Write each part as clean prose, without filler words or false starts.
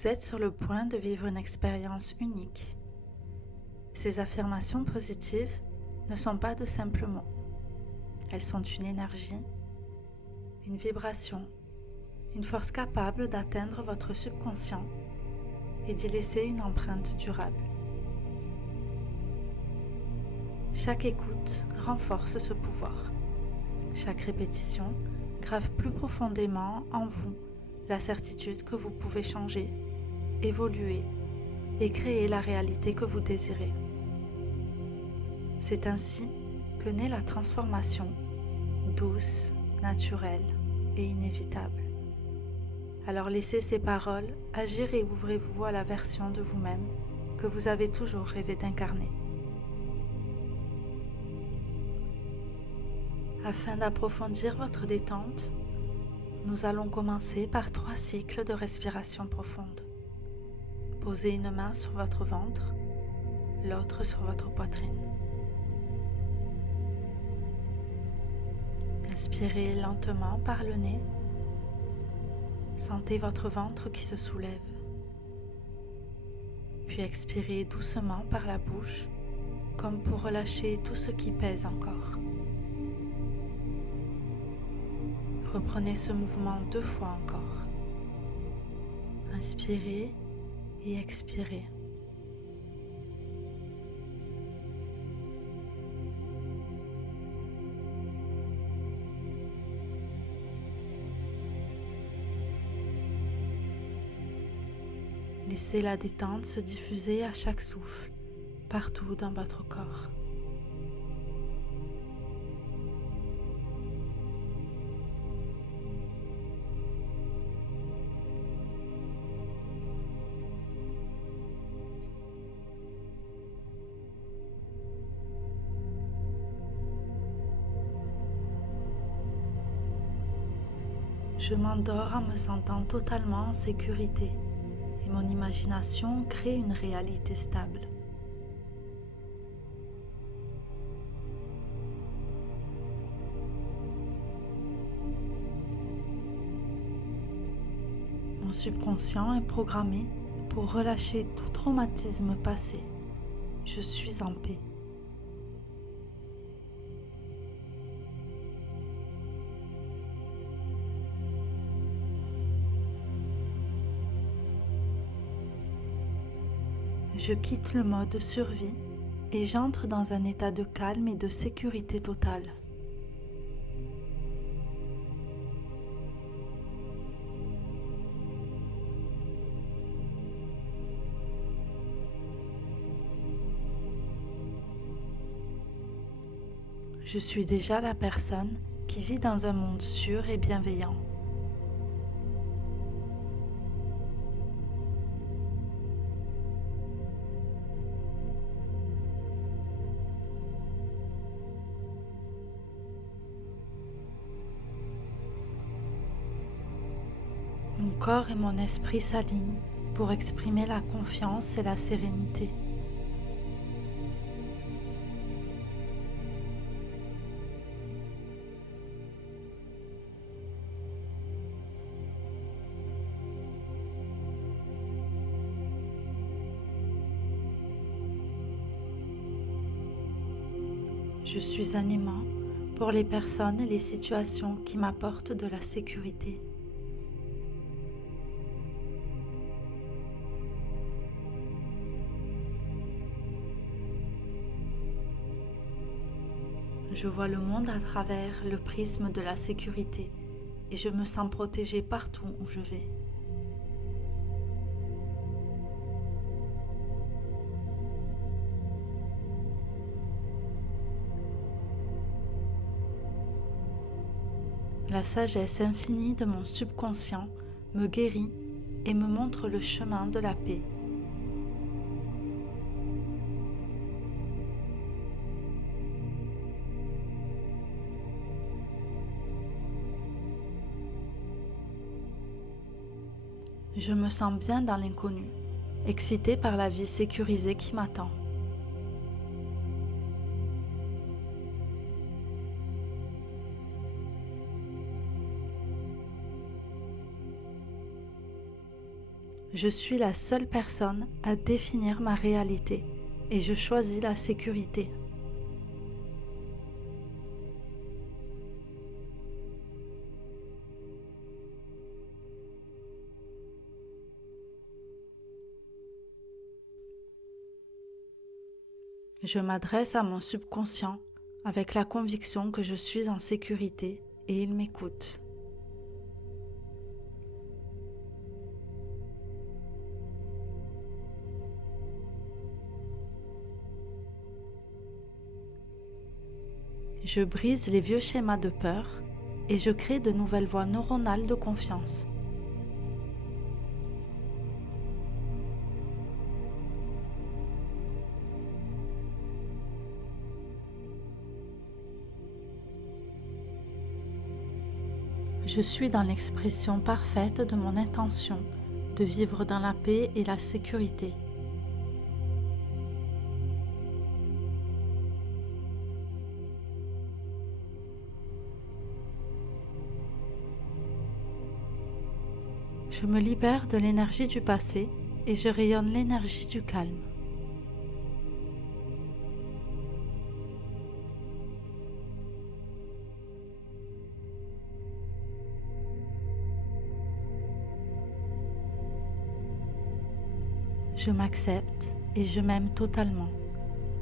Vous êtes sur le point de vivre une expérience unique. Ces affirmations positives ne sont pas de simples mots. Elles sont une énergie, une vibration, une force capable d'atteindre votre subconscient et d'y laisser une empreinte durable. Chaque écoute renforce ce pouvoir. Chaque répétition grave plus profondément en vous la certitude que vous pouvez changer, évoluer et créer la réalité que vous désirez. C'est ainsi que naît la transformation, douce, naturelle et inévitable. Alors laissez ces paroles agir et ouvrez-vous à la version de vous-même que vous avez toujours rêvé d'incarner. Afin d'approfondir votre détente, nous allons commencer par 3 cycles de respiration profonde. Posez une main sur votre ventre, l'autre sur votre poitrine. Inspirez lentement par le nez. Sentez votre ventre qui se soulève. Puis expirez doucement par la bouche, comme pour relâcher tout ce qui pèse encore. Reprenez ce mouvement 2 fois encore. Inspirez et expirez. Laissez la détente se diffuser à chaque souffle, partout dans votre corps. Je m'endors en me sentant totalement en sécurité et mon imagination crée une réalité stable. Mon subconscient est programmé pour relâcher tout traumatisme passé. Je suis en paix. Je quitte le mode survie et j'entre dans un état de calme et de sécurité totale. Je suis déjà la personne qui vit dans un monde sûr et bienveillant. Mon corps et mon esprit s'alignent pour exprimer la confiance et la sérénité. Je suis un aimant pour les personnes et les situations qui m'apportent de la sécurité. Je vois le monde à travers le prisme de la sécurité et je me sens protégée partout où je vais. La sagesse infinie de mon subconscient me guérit et me montre le chemin de la paix. Je me sens bien dans l'inconnu, excitée par la vie sécurisée qui m'attend. Je suis la seule personne à définir ma réalité et je choisis la sécurité. Je m'adresse à mon subconscient avec la conviction que je suis en sécurité et il m'écoute. Je brise les vieux schémas de peur et je crée de nouvelles voies neuronales de confiance. Je suis dans l'expression parfaite de mon intention de vivre dans la paix et la sécurité. Je me libère de l'énergie du passé et je rayonne l'énergie du calme. Je m'accepte et je m'aime totalement,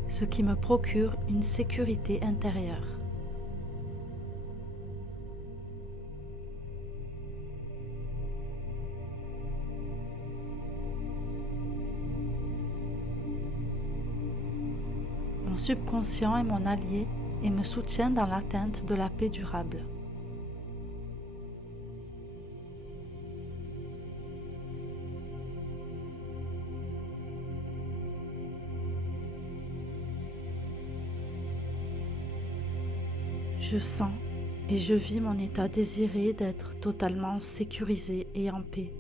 ce qui me procure une sécurité intérieure. Mon subconscient est mon allié et me soutient dans l'atteinte de la paix durable. Je sens et je vis mon état désiré d'être totalement sécurisé et en paix.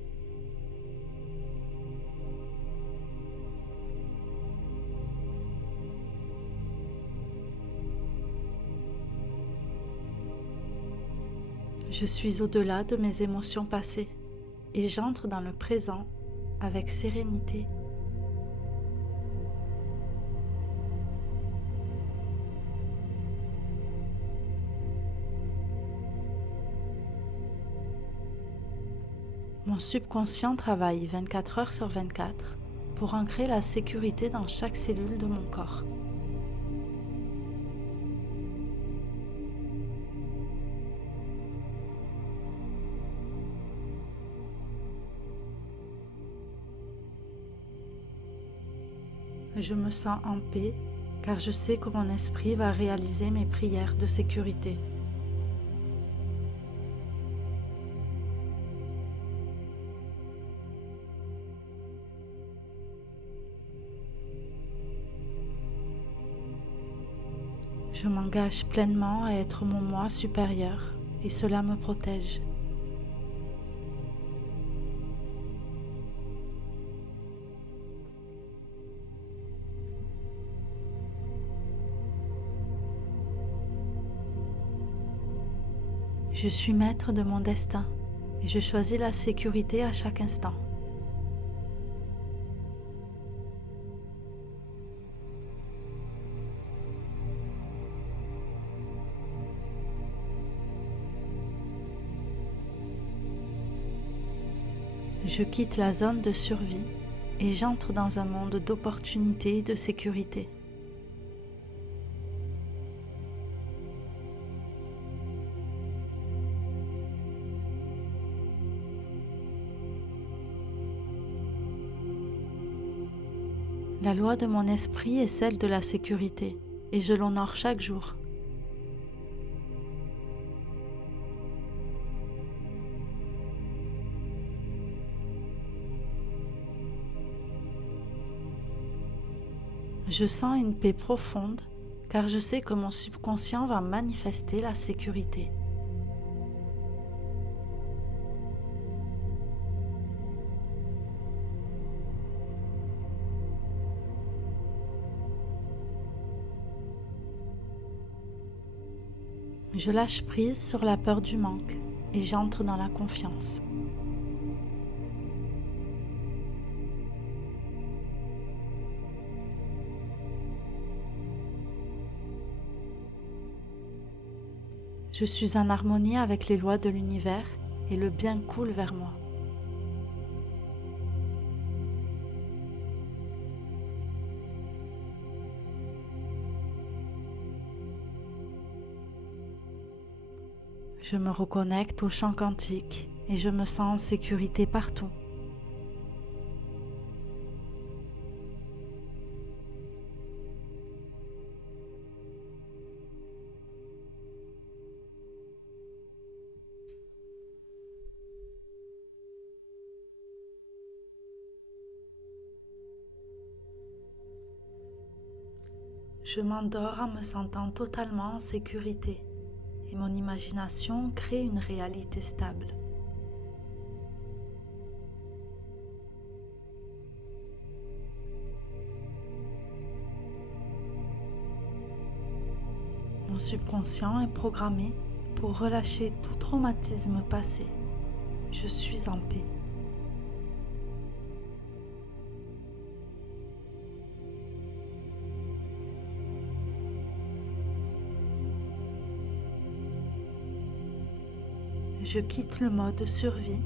Je suis au-delà de mes émotions passées et j'entre dans le présent avec sérénité. Mon subconscient travaille 24 heures sur 24 pour ancrer la sécurité dans chaque cellule de mon corps. Je me sens en paix car je sais que mon esprit va réaliser mes prières de sécurité. Je m'engage pleinement à être mon moi supérieur et cela me protège. Je suis maître de mon destin et je choisis la sécurité à chaque instant. Je quitte la zone de survie et j'entre dans un monde d'opportunités et de sécurité. La loi de mon esprit est celle de la sécurité et je l'honore chaque jour. Je sens une paix profonde car je sais que mon subconscient va manifester la sécurité. Je lâche prise sur la peur du manque et j'entre dans la confiance. Je suis en harmonie avec les lois de l'univers et le bien coule vers moi. Je me reconnecte au champ quantique et je me sens en sécurité partout. Je m'endors en me sentant totalement en sécurité et mon imagination crée une réalité stable. Mon subconscient est programmé pour relâcher tout traumatisme passé. Je suis en paix. Je quitte le mode survie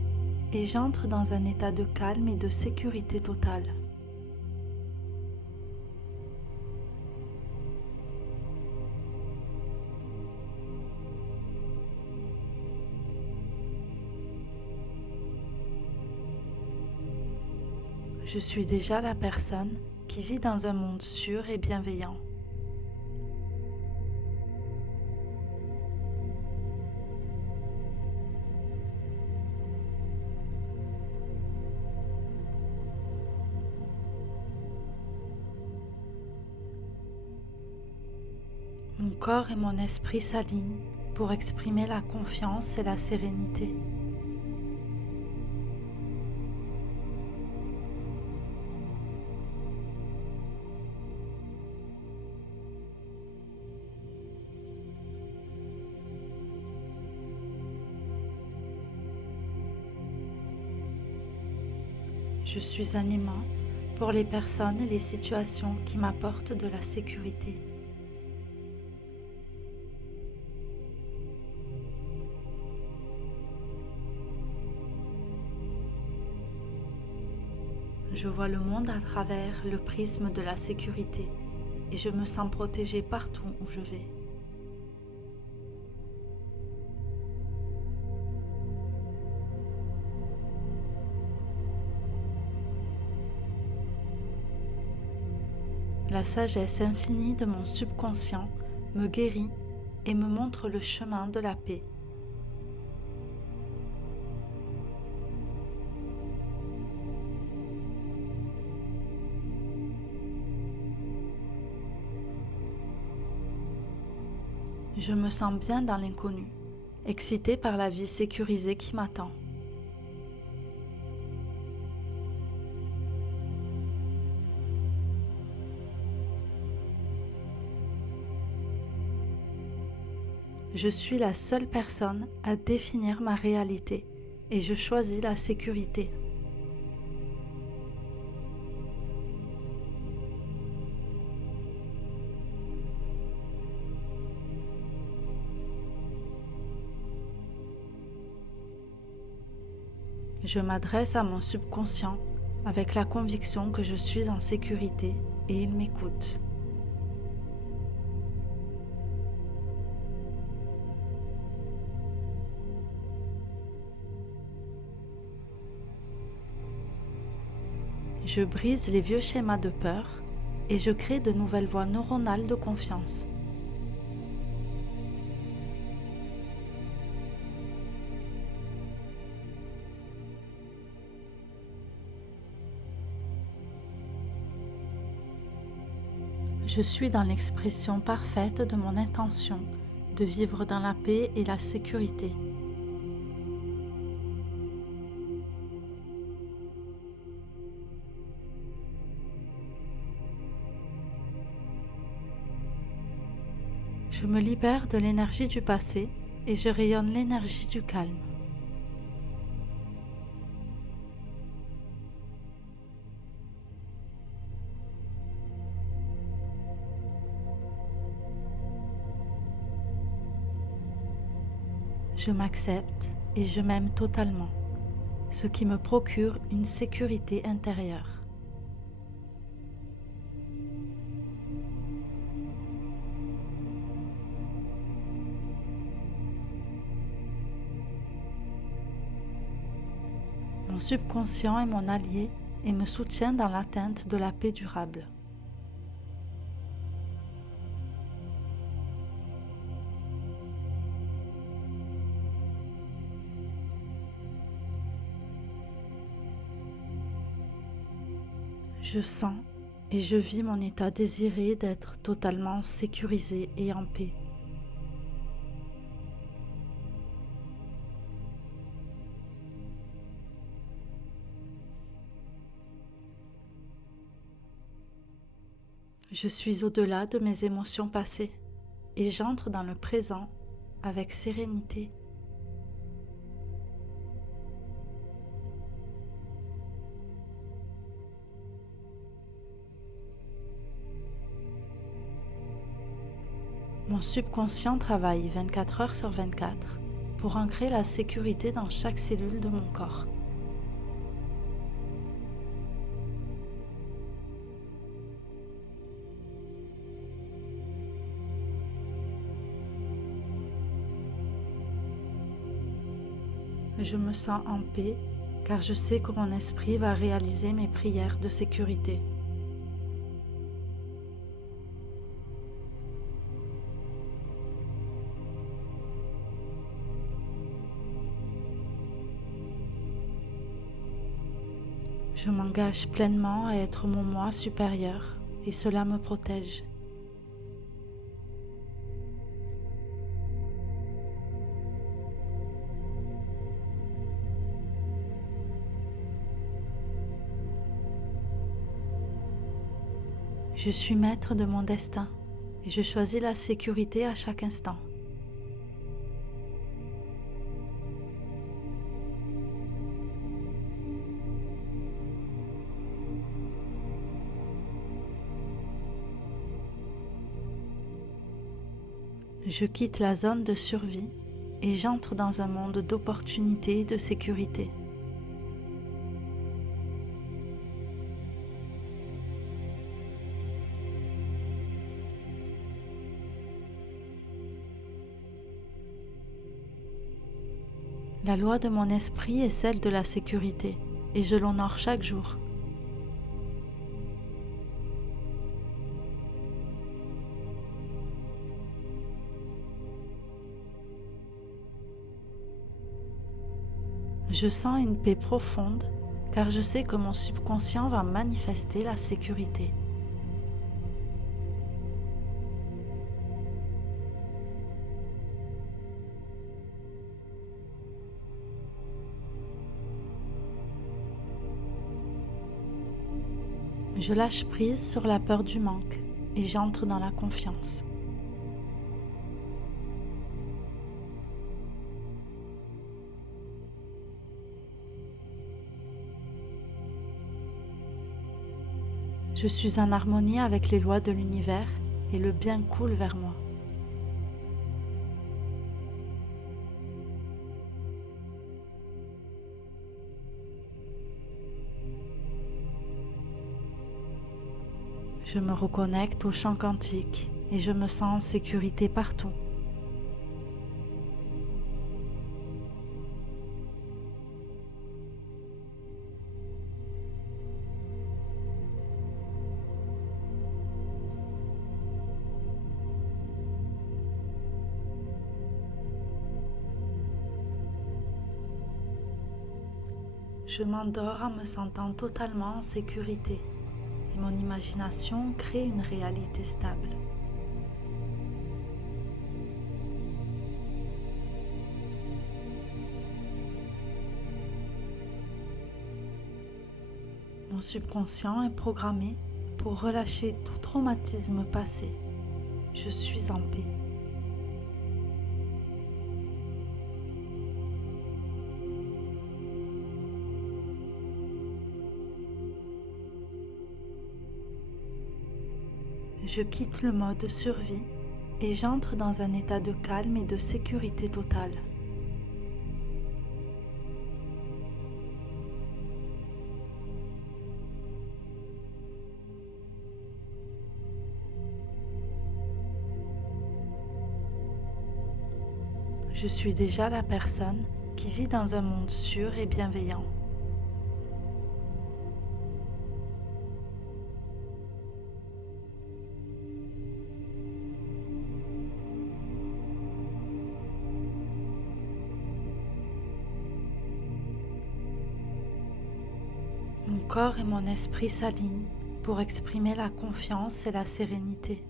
et j'entre dans un état de calme et de sécurité totale. Je suis déjà la personne qui vit dans un monde sûr et bienveillant. Mon corps et mon esprit s'alignent pour exprimer la confiance et la sérénité. Je suis un aimant pour les personnes et les situations qui m'apportent de la sécurité. Je vois le monde à travers le prisme de la sécurité et je me sens protégée partout où je vais. La sagesse infinie de mon subconscient me guérit et me montre le chemin de la paix. Je me sens bien dans l'inconnu, excitée par la vie sécurisée qui m'attend. Je suis la seule personne à définir ma réalité et je choisis la sécurité. Je m'adresse à mon subconscient avec la conviction que je suis en sécurité et il m'écoute. Je brise les vieux schémas de peur et je crée de nouvelles voies neuronales de confiance. Je suis dans l'expression parfaite de mon intention de vivre dans la paix et la sécurité. Je me libère de l'énergie du passé et je rayonne l'énergie du calme. Je m'accepte et je m'aime totalement, ce qui me procure une sécurité intérieure. Mon subconscient est mon allié et me soutient dans l'atteinte de la paix durable. Je sens et je vis mon état désiré d'être totalement sécurisé et en paix. Je suis au-delà de mes émotions passées et j'entre dans le présent avec sérénité. Mon subconscient travaille 24 heures sur 24 pour ancrer la sécurité dans chaque cellule de mon corps. Je me sens en paix car je sais que mon esprit va réaliser mes prières de sécurité. Je m'engage pleinement à être mon moi supérieur et cela me protège. Je suis maître de mon destin et je choisis la sécurité à chaque instant. Je quitte la zone de survie et j'entre dans un monde d'opportunités et de sécurité. La loi de mon esprit est celle de la sécurité et je l'honore chaque jour. Je sens une paix profonde car je sais que mon subconscient va manifester la sécurité. Je lâche prise sur la peur du manque et j'entre dans la confiance. Je suis en harmonie avec les lois de l'univers et le bien coule vers moi. Je me reconnecte au champ quantique et je me sens en sécurité partout. Je m'endors en me sentant totalement en sécurité et mon imagination crée une réalité stable. Mon subconscient est programmé pour relâcher tout traumatisme passé. Je suis en paix. Je quitte le mode survie et j'entre dans un état de calme et de sécurité totale. Je suis déjà la personne qui vit dans un monde sûr et bienveillant. Mon corps et mon esprit s'alignent pour exprimer la confiance et la sérénité.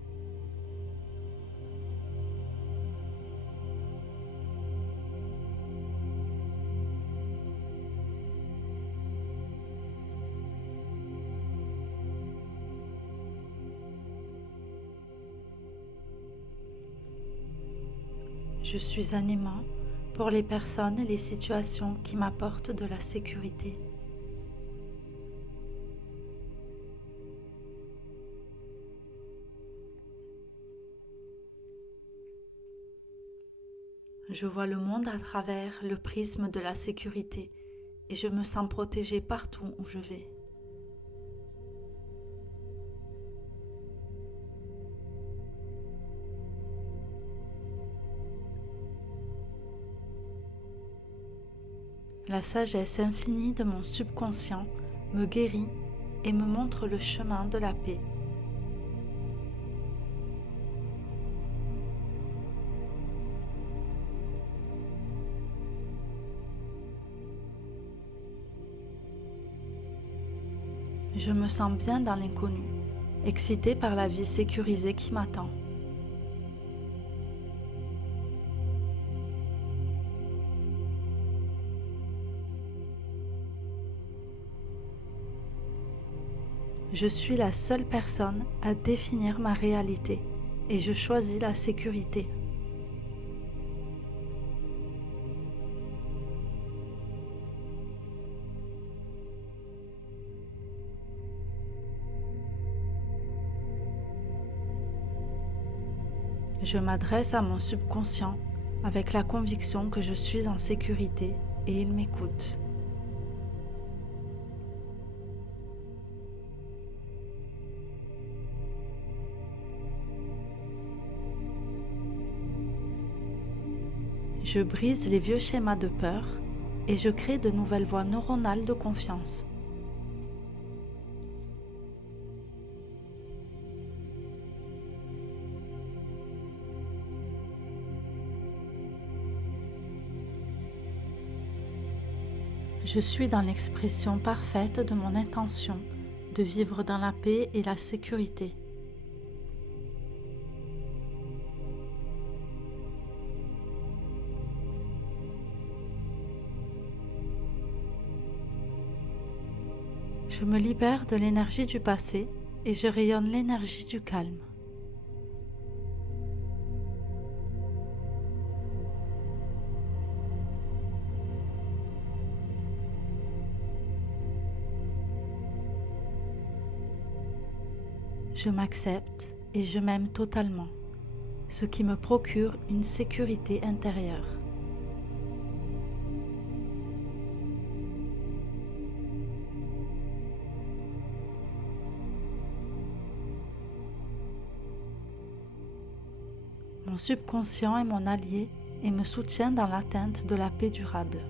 Je suis un aimant pour les personnes et les situations qui m'apportent de la sécurité. Je vois le monde à travers le prisme de la sécurité et je me sens protégée partout où je vais. La sagesse infinie de mon subconscient me guérit et me montre le chemin de la paix. Je me sens bien dans l'inconnu, excitée par la vie sécurisée qui m'attend. Je suis la seule personne à définir ma réalité et je choisis la sécurité. Je m'adresse à mon subconscient avec la conviction que je suis en sécurité et il m'écoute. Je brise les vieux schémas de peur et je crée de nouvelles voies neuronales de confiance. Je suis dans l'expression parfaite de mon intention de vivre dans la paix et la sécurité. Je me libère de l'énergie du passé et je rayonne l'énergie du calme. Je m'accepte et je m'aime totalement, ce qui me procure une sécurité intérieure. Mon subconscient est mon allié et me soutient dans l'atteinte de la paix durable.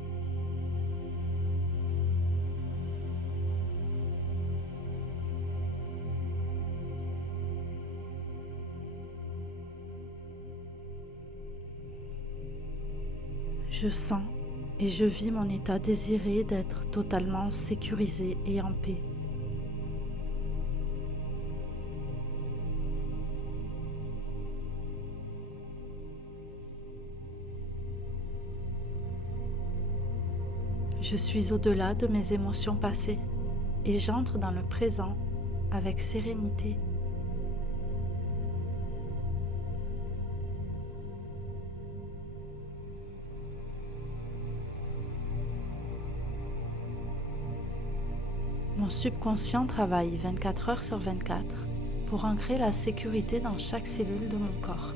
Je sens et je vis mon état désiré d'être totalement sécurisé et en paix. Je suis au-delà de mes émotions passées et j'entre dans le présent avec sérénité. Mon subconscient travaille 24 heures sur 24 pour ancrer la sécurité dans chaque cellule de mon corps.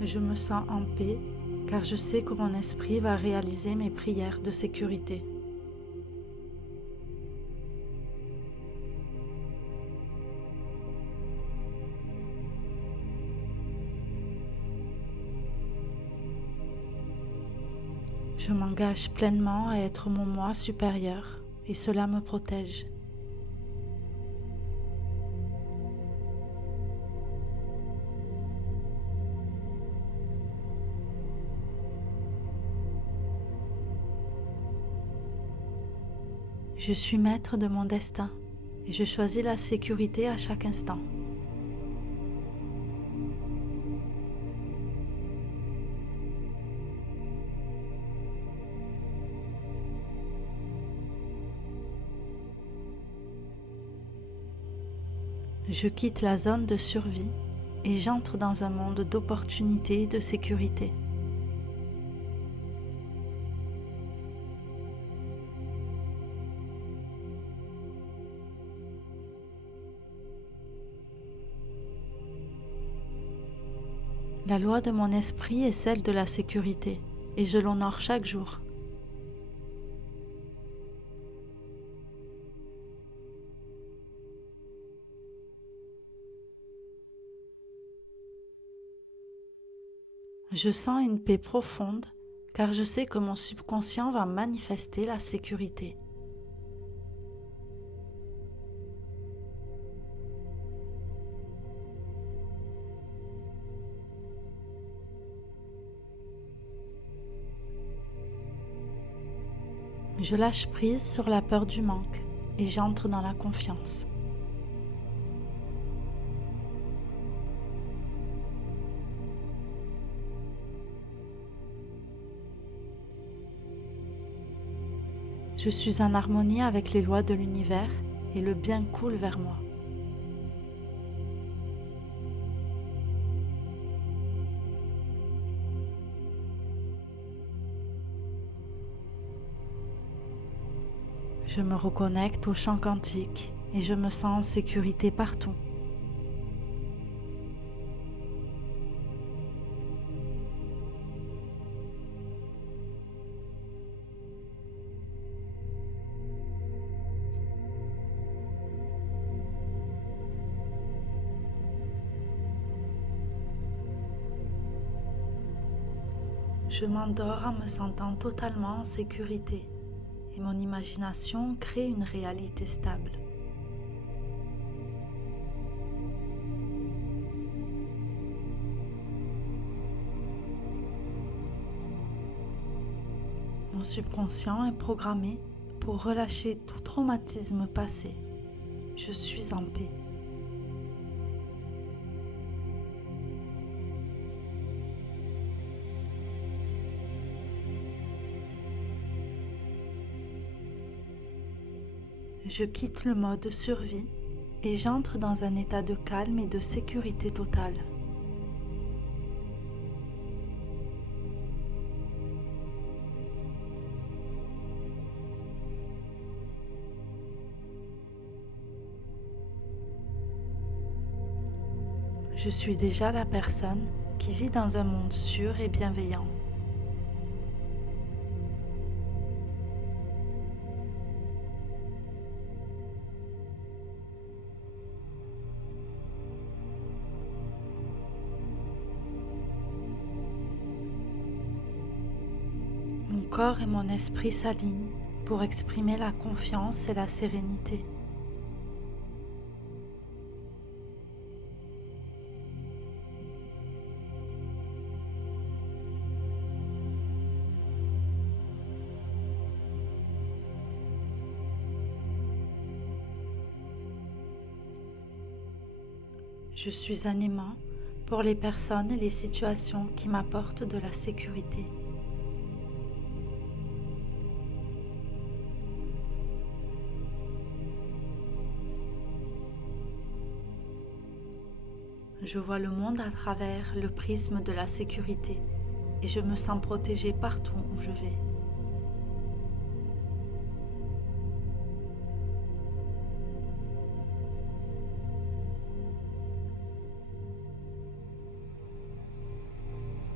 Je me sens en paix car je sais que mon esprit va réaliser mes prières de sécurité. Je m'engage pleinement à être mon moi supérieur et cela me protège. Je suis maître de mon destin et je choisis la sécurité à chaque instant. Je quitte la zone de survie et j'entre dans un monde d'opportunités et de sécurité. La loi de mon esprit est celle de la sécurité et je l'honore chaque jour. Je sens une paix profonde car je sais que mon subconscient va manifester la sécurité. Je lâche prise sur la peur du manque et j'entre dans la confiance. Je suis en harmonie avec les lois de l'univers et le bien coule vers moi. Je me reconnecte au champ quantique et je me sens en sécurité partout. Je m'endors en me sentant totalement en sécurité et mon imagination crée une réalité stable. Mon subconscient est programmé pour relâcher tout traumatisme passé. Je suis en paix. Je quitte le mode survie et j'entre dans un état de calme et de sécurité totale. Je suis déjà la personne qui vit dans un monde sûr et bienveillant. Mon corps et mon esprit s'alignent pour exprimer la confiance et la sérénité. Je suis un aimant pour les personnes et les situations qui m'apportent de la sécurité. Je vois le monde à travers le prisme de la sécurité et je me sens protégée partout où je vais.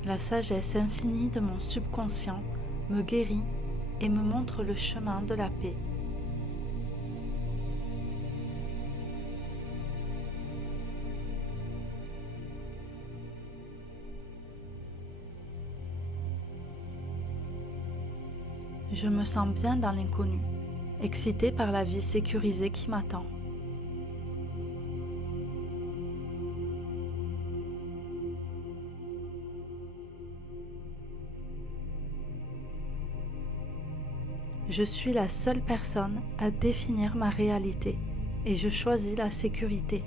La sagesse infinie de mon subconscient me guérit et me montre le chemin de la paix. Je me sens bien dans l'inconnu, excitée par la vie sécurisée qui m'attend. Je suis la seule personne à définir ma réalité et je choisis la sécurité.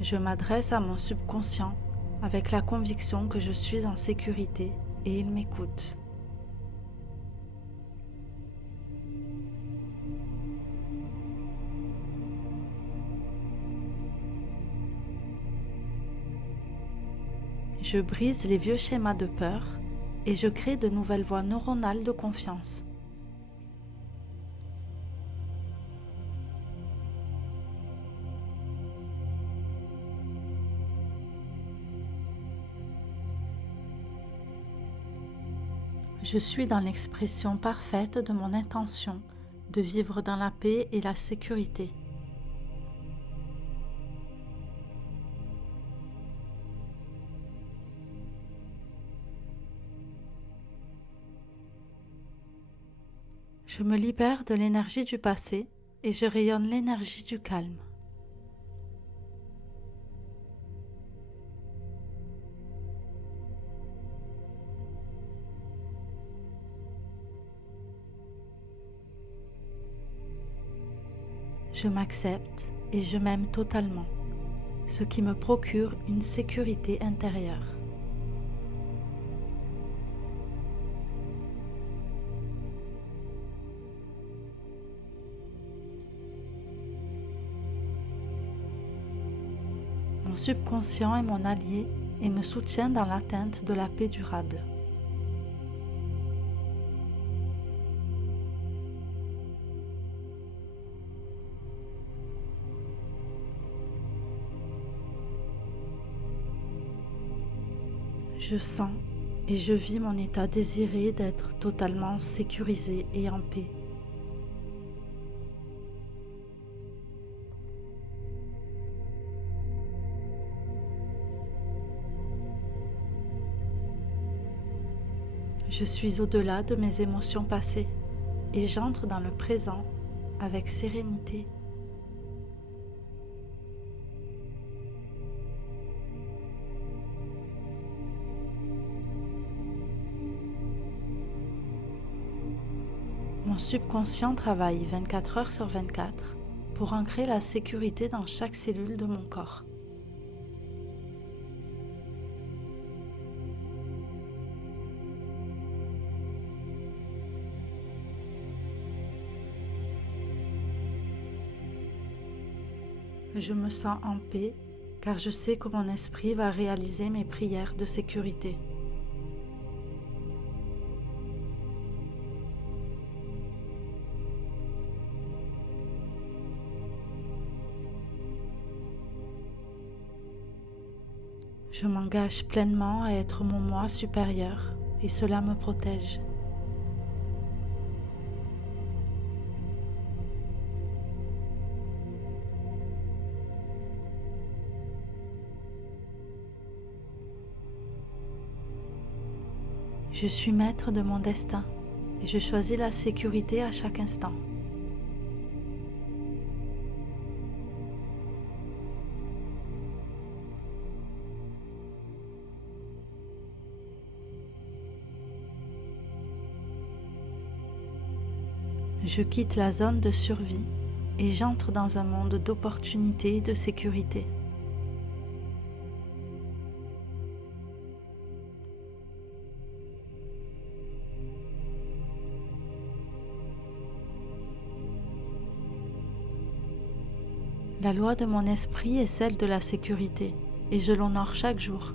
Je m'adresse à mon subconscient avec la conviction que je suis en sécurité et il m'écoute. Je brise les vieux schémas de peur et je crée de nouvelles voies neuronales de confiance. Je suis dans l'expression parfaite de mon intention de vivre dans la paix et la sécurité. Je me libère de l'énergie du passé et je rayonne l'énergie du calme. Je m'accepte et je m'aime totalement, ce qui me procure une sécurité intérieure. Mon subconscient est mon allié et me soutient dans l'atteinte de la paix durable. Je sens et je vis mon état désiré d'être totalement sécurisé et en paix. Je suis au-delà de mes émotions passées et j'entre dans le présent avec sérénité. Mon subconscient travaille 24 heures sur 24 pour ancrer la sécurité dans chaque cellule de mon corps. Je me sens en paix car je sais que mon esprit va réaliser mes prières de sécurité. Je m'engage pleinement à être mon moi supérieur et cela me protège. Je suis maître de mon destin et je choisis la sécurité à chaque instant. Je quitte la zone de survie et j'entre dans un monde d'opportunités et de sécurité. La loi de mon esprit est celle de la sécurité et je l'honore chaque jour.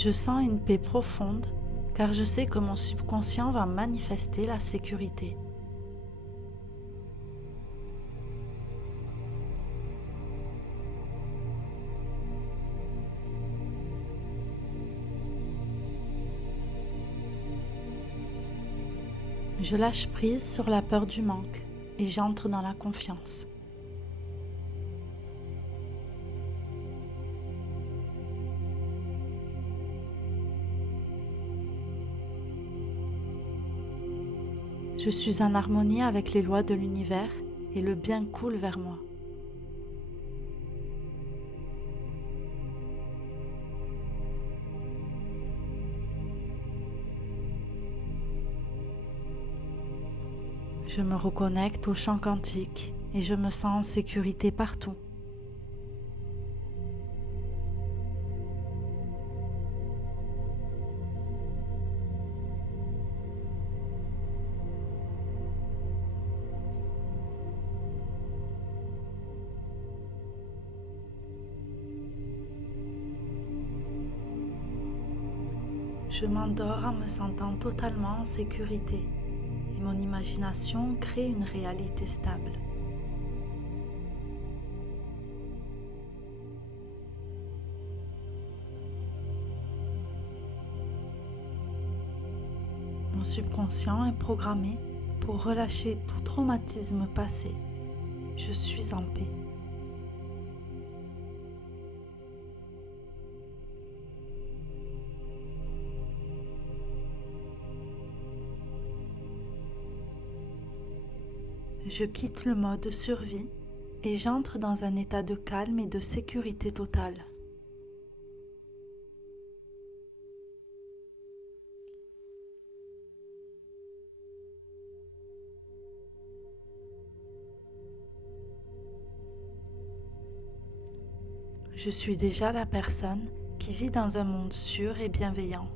Je sens une paix profonde car je sais que mon subconscient va manifester la sécurité. Je lâche prise sur la peur du manque et j'entre dans la confiance. Je suis en harmonie avec les lois de l'univers et le bien coule vers moi. Je me reconnecte au champ quantique et je me sens en sécurité partout. Je m'endors en me sentant totalement en sécurité et mon imagination crée une réalité stable. Mon subconscient est programmé pour relâcher tout traumatisme passé. Je suis en paix. Je quitte le mode survie et j'entre dans un état de calme et de sécurité totale. Je suis déjà la personne qui vit dans un monde sûr et bienveillant.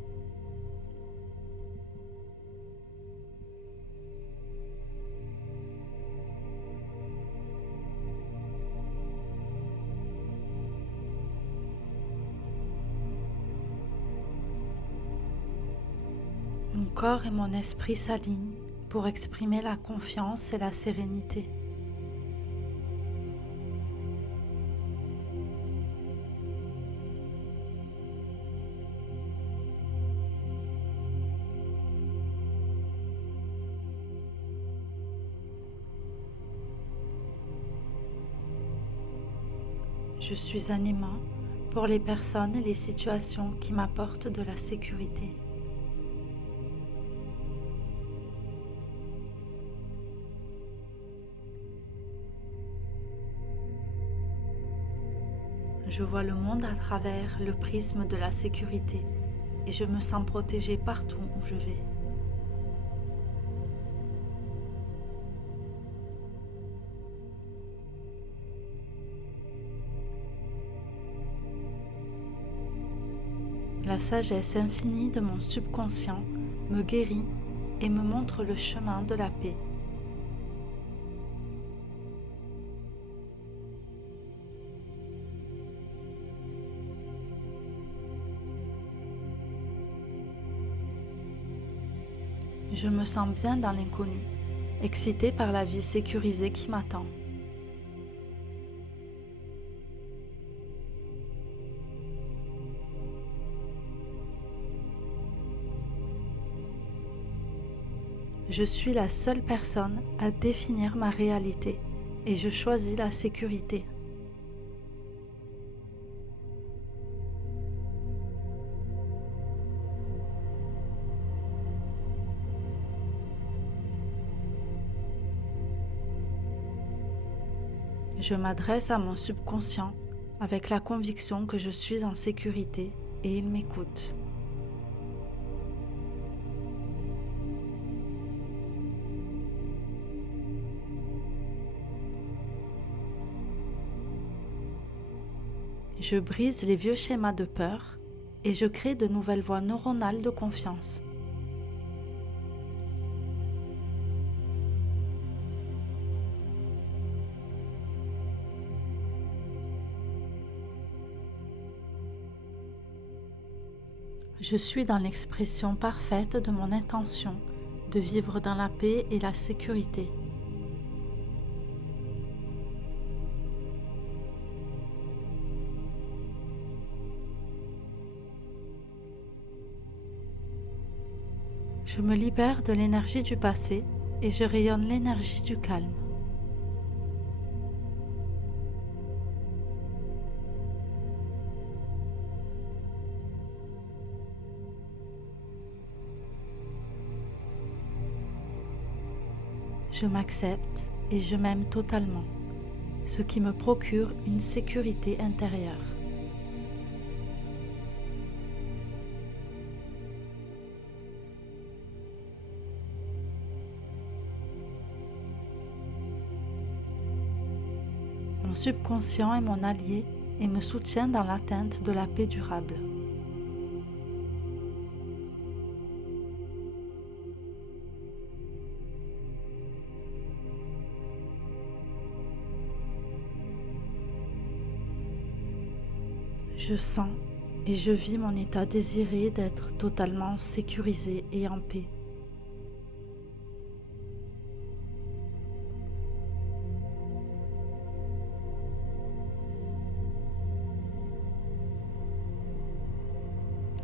Mon corps et mon esprit s'alignent pour exprimer la confiance et la sérénité. Je suis un aimant pour les personnes et les situations qui m'apportent de la sécurité. Je vois le monde à travers le prisme de la sécurité et je me sens protégée partout où je vais. La sagesse infinie de mon subconscient me guérit et me montre le chemin de la paix. Je me sens bien dans l'inconnu, excitée par la vie sécurisée qui m'attend. Je suis la seule personne à définir ma réalité et je choisis la sécurité. Je m'adresse à mon subconscient avec la conviction que je suis en sécurité et il m'écoute. Je brise les vieux schémas de peur et je crée de nouvelles voies neuronales de confiance. Je suis dans l'expression parfaite de mon intention de vivre dans la paix et la sécurité. Je me libère de l'énergie du passé et je rayonne l'énergie du calme. Je m'accepte et je m'aime totalement, ce qui me procure une sécurité intérieure. Mon subconscient est mon allié et me soutient dans l'atteinte de la paix durable. Je sens et je vis mon état désiré d'être totalement sécurisé et en paix.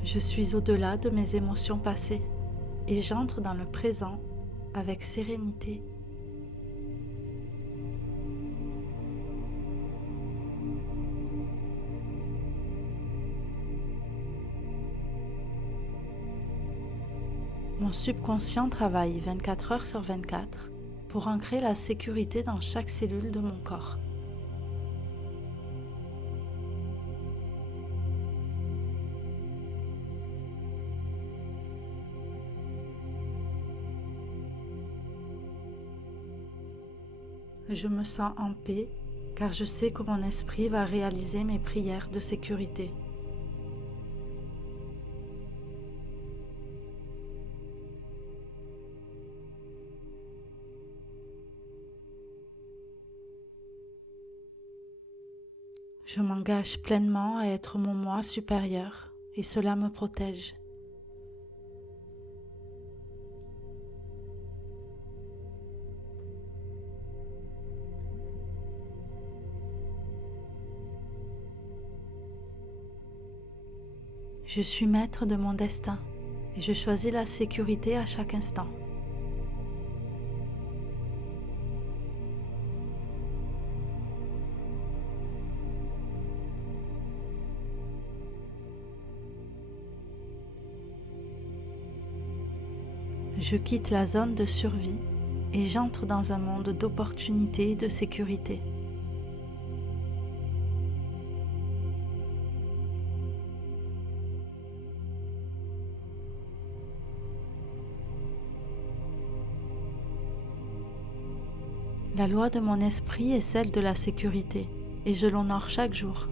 Je suis au-delà de mes émotions passées et j'entre dans le présent avec sérénité. Mon subconscient travaille 24 heures sur 24 pour ancrer la sécurité dans chaque cellule de mon corps. Je me sens en paix car je sais que mon esprit va réaliser mes prières de sécurité. Je m'engage pleinement à être mon moi supérieur et cela me protège. Je suis maître de mon destin et je choisis la sécurité à chaque instant. Je quitte la zone de survie et j'entre dans un monde d'opportunités et de sécurité. La loi de mon esprit est celle de la sécurité et je l'honore chaque jour.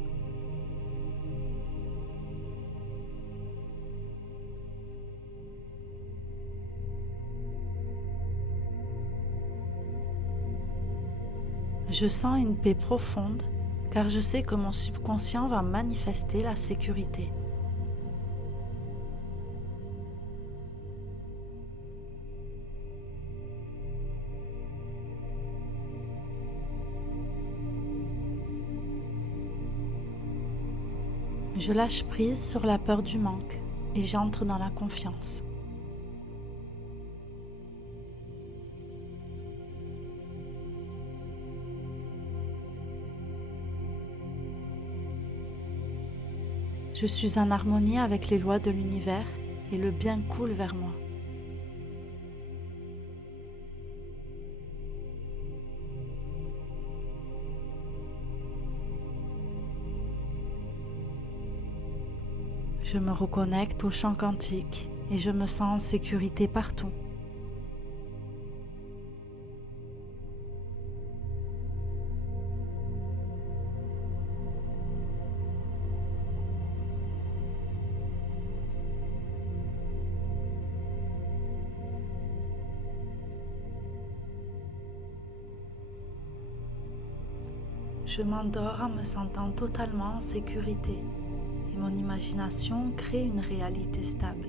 Je sens une paix profonde car je sais que mon subconscient va manifester la sécurité. Je lâche prise sur la peur du manque et j'entre dans la confiance. Je suis en harmonie avec les lois de l'univers et le bien coule vers moi. Je me reconnecte au champ quantique et je me sens en sécurité partout. Je m'endors en me sentant totalement en sécurité et mon imagination crée une réalité stable.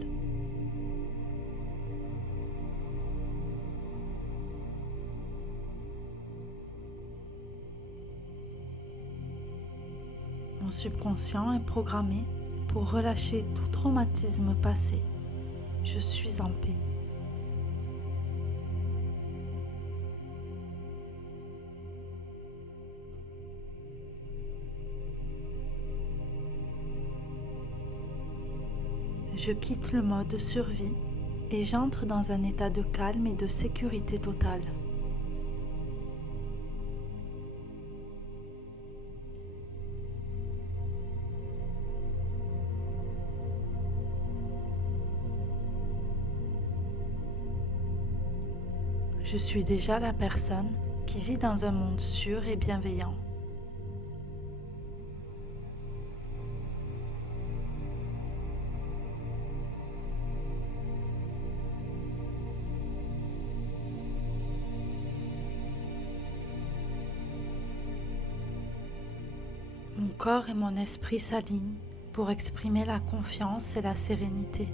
Mon subconscient est programmé pour relâcher tout traumatisme passé. Je suis en paix. Je quitte le mode survie et j'entre dans un état de calme et de sécurité totale. Je suis déjà la personne qui vit dans un monde sûr et bienveillant. Mon corps et mon esprit s'alignent pour exprimer la confiance et la sérénité.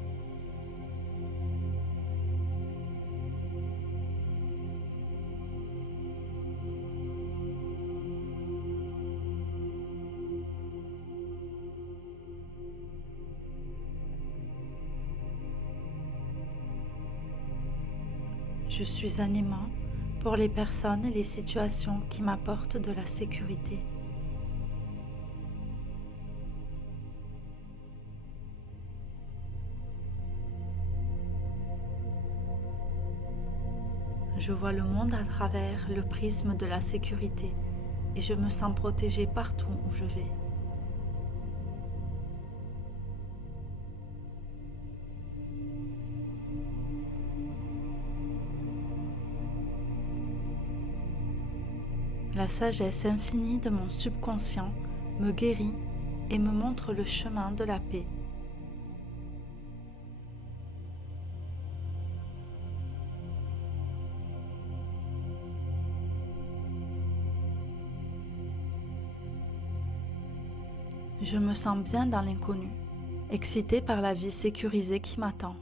Je suis un aimant pour les personnes et les situations qui m'apportent de la sécurité. Je vois le monde à travers le prisme de la sécurité et je me sens protégée partout où je vais. La sagesse infinie de mon subconscient me guérit et me montre le chemin de la paix. Je me sens bien dans l'inconnu, excitée par la vie sécurisée qui m'attend.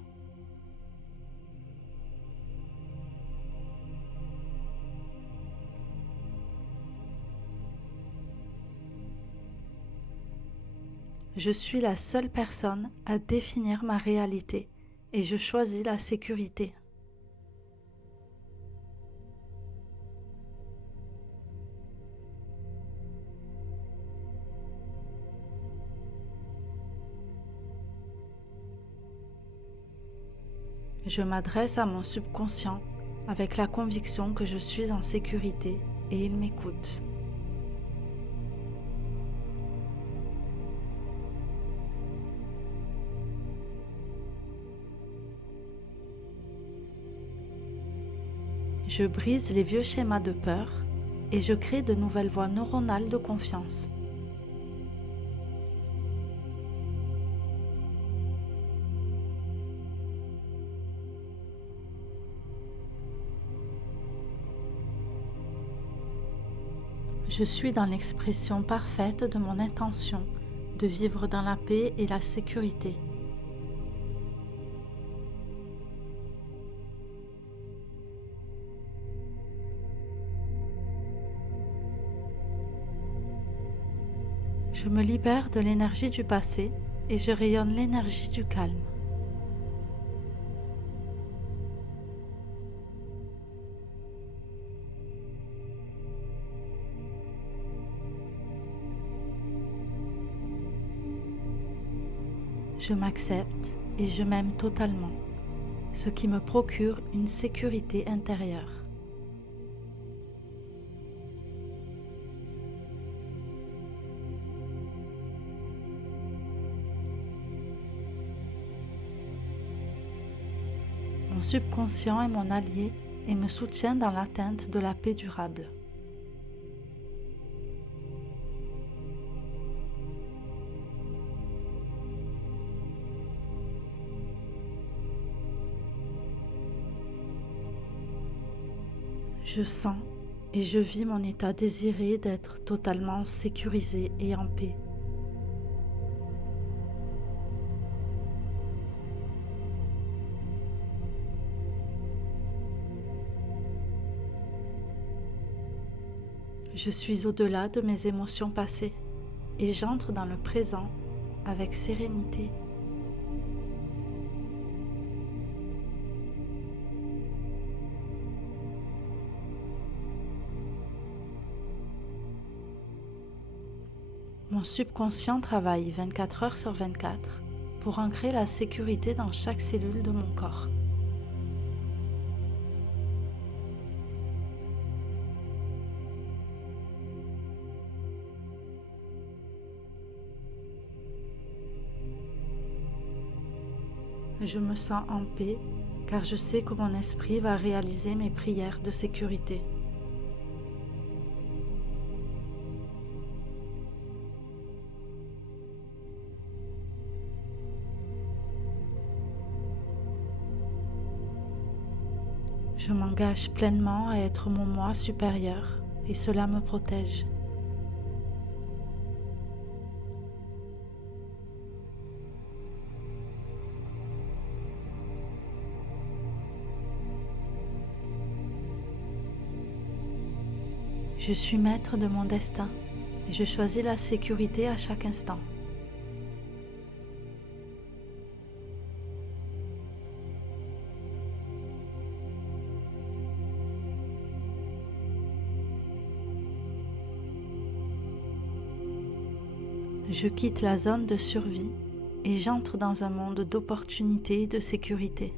Je suis la seule personne à définir ma réalité et je choisis la sécurité. Je m'adresse à mon subconscient avec la conviction que je suis en sécurité et il m'écoute. Je brise les vieux schémas de peur et je crée de nouvelles voies neuronales de confiance. Je suis dans l'expression parfaite de mon intention de vivre dans la paix et la sécurité. Je me libère de l'énergie du passé et je rayonne l'énergie du calme. Je m'accepte et je m'aime totalement, ce qui me procure une sécurité intérieure. Mon subconscient est mon allié et me soutient dans l'atteinte de la paix durable. Je sens et je vis mon état désiré d'être totalement sécurisé et en paix. Je suis au-delà de mes émotions passées et j'entre dans le présent avec sérénité. Mon subconscient travaille 24 heures sur 24 pour ancrer la sécurité dans chaque cellule de mon corps. Je me sens en paix car je sais que mon esprit va réaliser mes prières de sécurité. Je m'engage pleinement à être mon moi supérieur et cela me protège. Je suis maître de mon destin et je choisis la sécurité à chaque instant. Je quitte la zone de survie et j'entre dans un monde d'opportunités et de sécurité.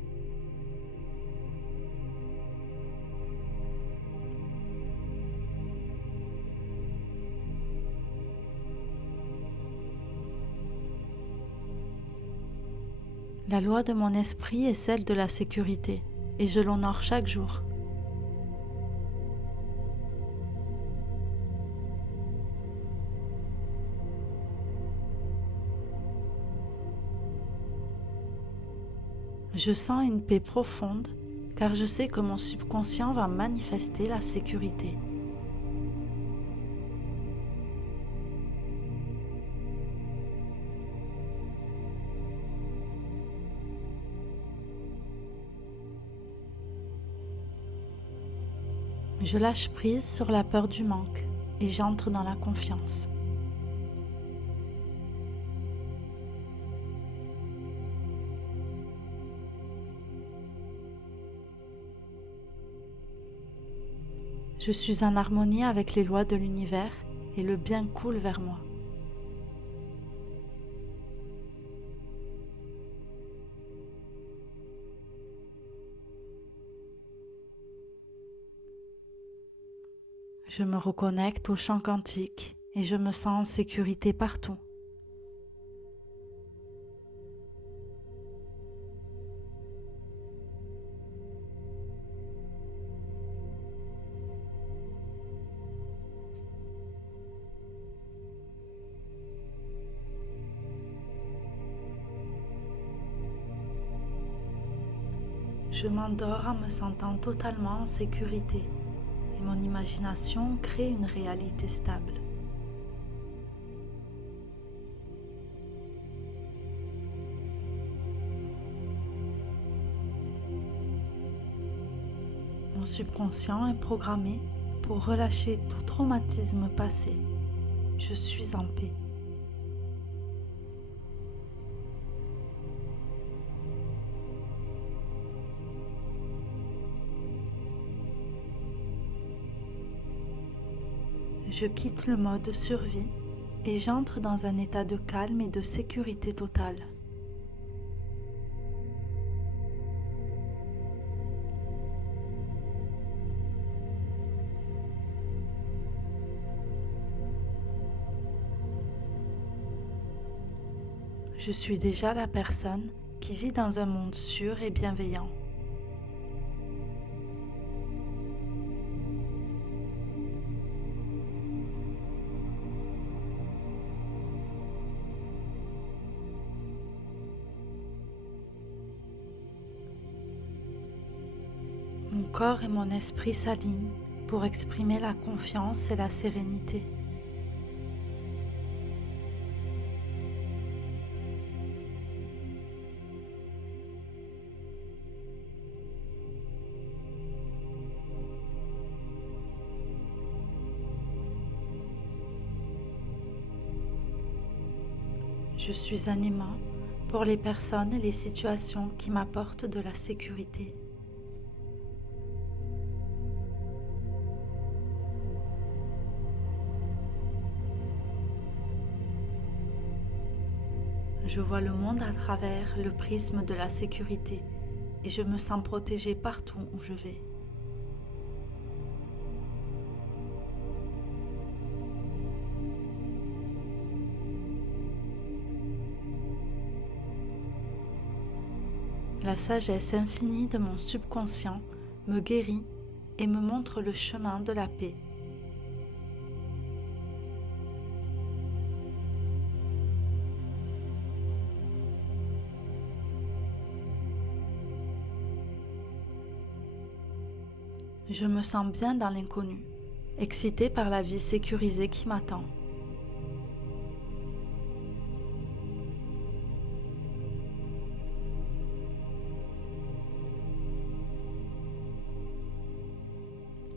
La loi de mon esprit est celle de la sécurité et je l'honore chaque jour. Je sens une paix profonde car je sais que mon subconscient va manifester la sécurité. Je lâche prise sur la peur du manque et j'entre dans la confiance. Je suis en harmonie avec les lois de l'univers et le bien coule vers moi. Je me reconnecte au champ quantique et je me sens en sécurité partout. Je m'endors en me sentant totalement en sécurité et mon imagination crée une réalité stable. Mon subconscient est programmé pour relâcher tout traumatisme passé. Je suis en paix. Je quitte le mode survie et j'entre dans un état de calme et de sécurité totale. Je suis déjà la personne qui vit dans un monde sûr et bienveillant. Mon corps et mon esprit s'alignent pour exprimer la confiance et la sérénité. Je suis un aimant pour les personnes et les situations qui m'apportent de la sécurité. Je vois le monde à travers le prisme de la sécurité et je me sens protégée partout où je vais. La sagesse infinie de mon subconscient me guérit et me montre le chemin de la paix. Je me sens bien dans l'inconnu, excitée par la vie sécurisée qui m'attend.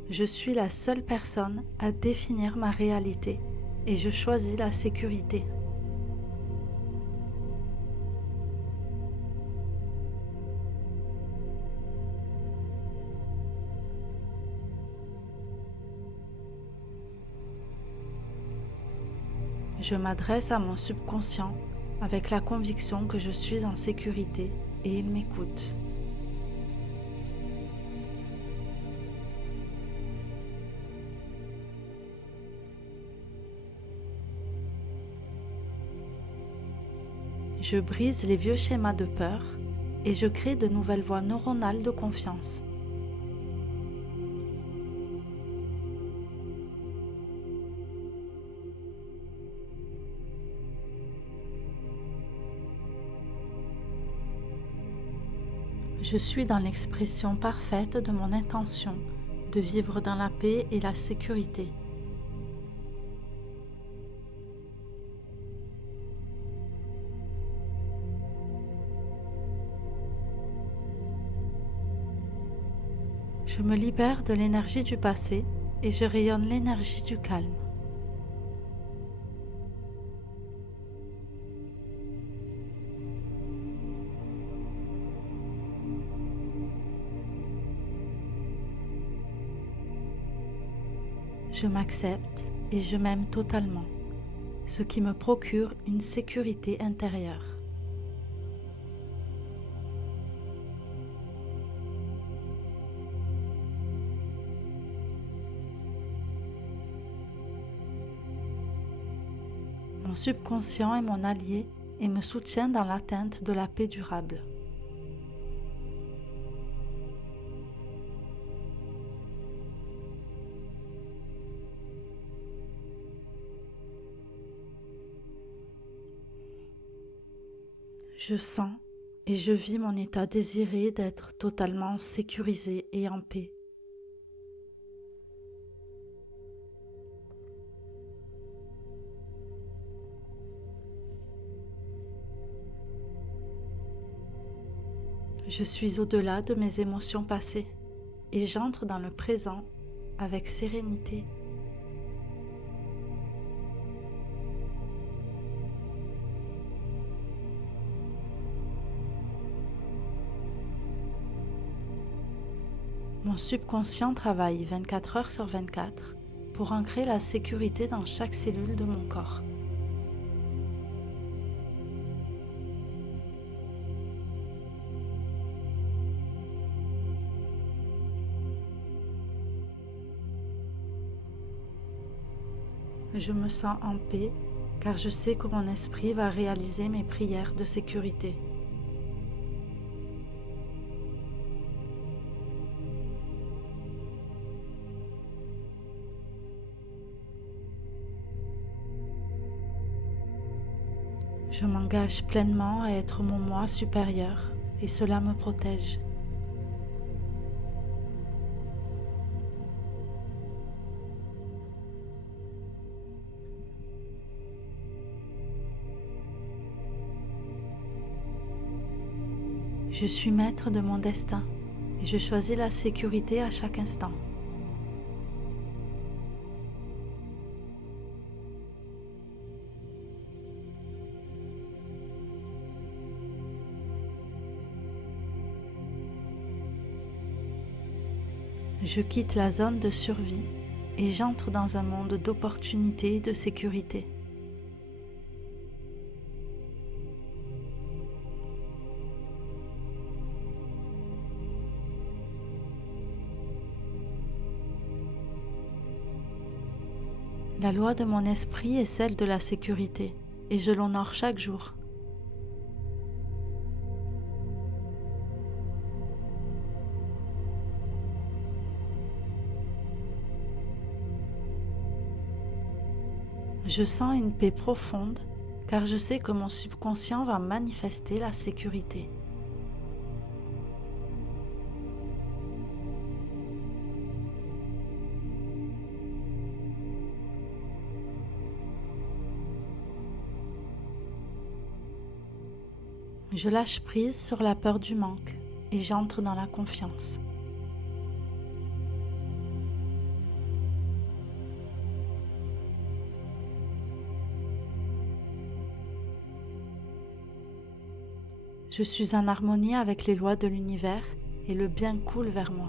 Je suis la seule personne à définir ma réalité et je choisis la sécurité. Je m'adresse à mon subconscient avec la conviction que je suis en sécurité et il m'écoute. Je brise les vieux schémas de peur et je crée de nouvelles voies neuronales de confiance. Je suis dans l'expression parfaite de mon intention de vivre dans la paix et la sécurité. Je me libère de l'énergie du passé et je rayonne l'énergie du calme. Je m'accepte et je m'aime totalement, ce qui me procure une sécurité intérieure. Mon subconscient est mon allié et me soutient dans l'atteinte de la paix durable. Je sens et je vis mon état désiré d'être totalement sécurisé et en paix. Je suis au-delà de mes émotions passées et j'entre dans le présent avec sérénité. Mon subconscient travaille 24 heures sur 24 pour ancrer la sécurité dans chaque cellule de mon corps. Je me sens en paix car je sais que mon esprit va réaliser mes prières de sécurité. Je m'engage pleinement à être mon moi supérieur et cela me protège. Je suis maître de mon destin et je choisis la sécurité à chaque instant. Je quitte la zone de survie et j'entre dans un monde d'opportunités et de sécurité. La loi de mon esprit est celle de la sécurité et je l'honore chaque jour. Je sens une paix profonde car je sais que mon subconscient va manifester la sécurité. Je lâche prise sur la peur du manque et j'entre dans la confiance. Je suis en harmonie avec les lois de l'univers et le bien coule vers moi.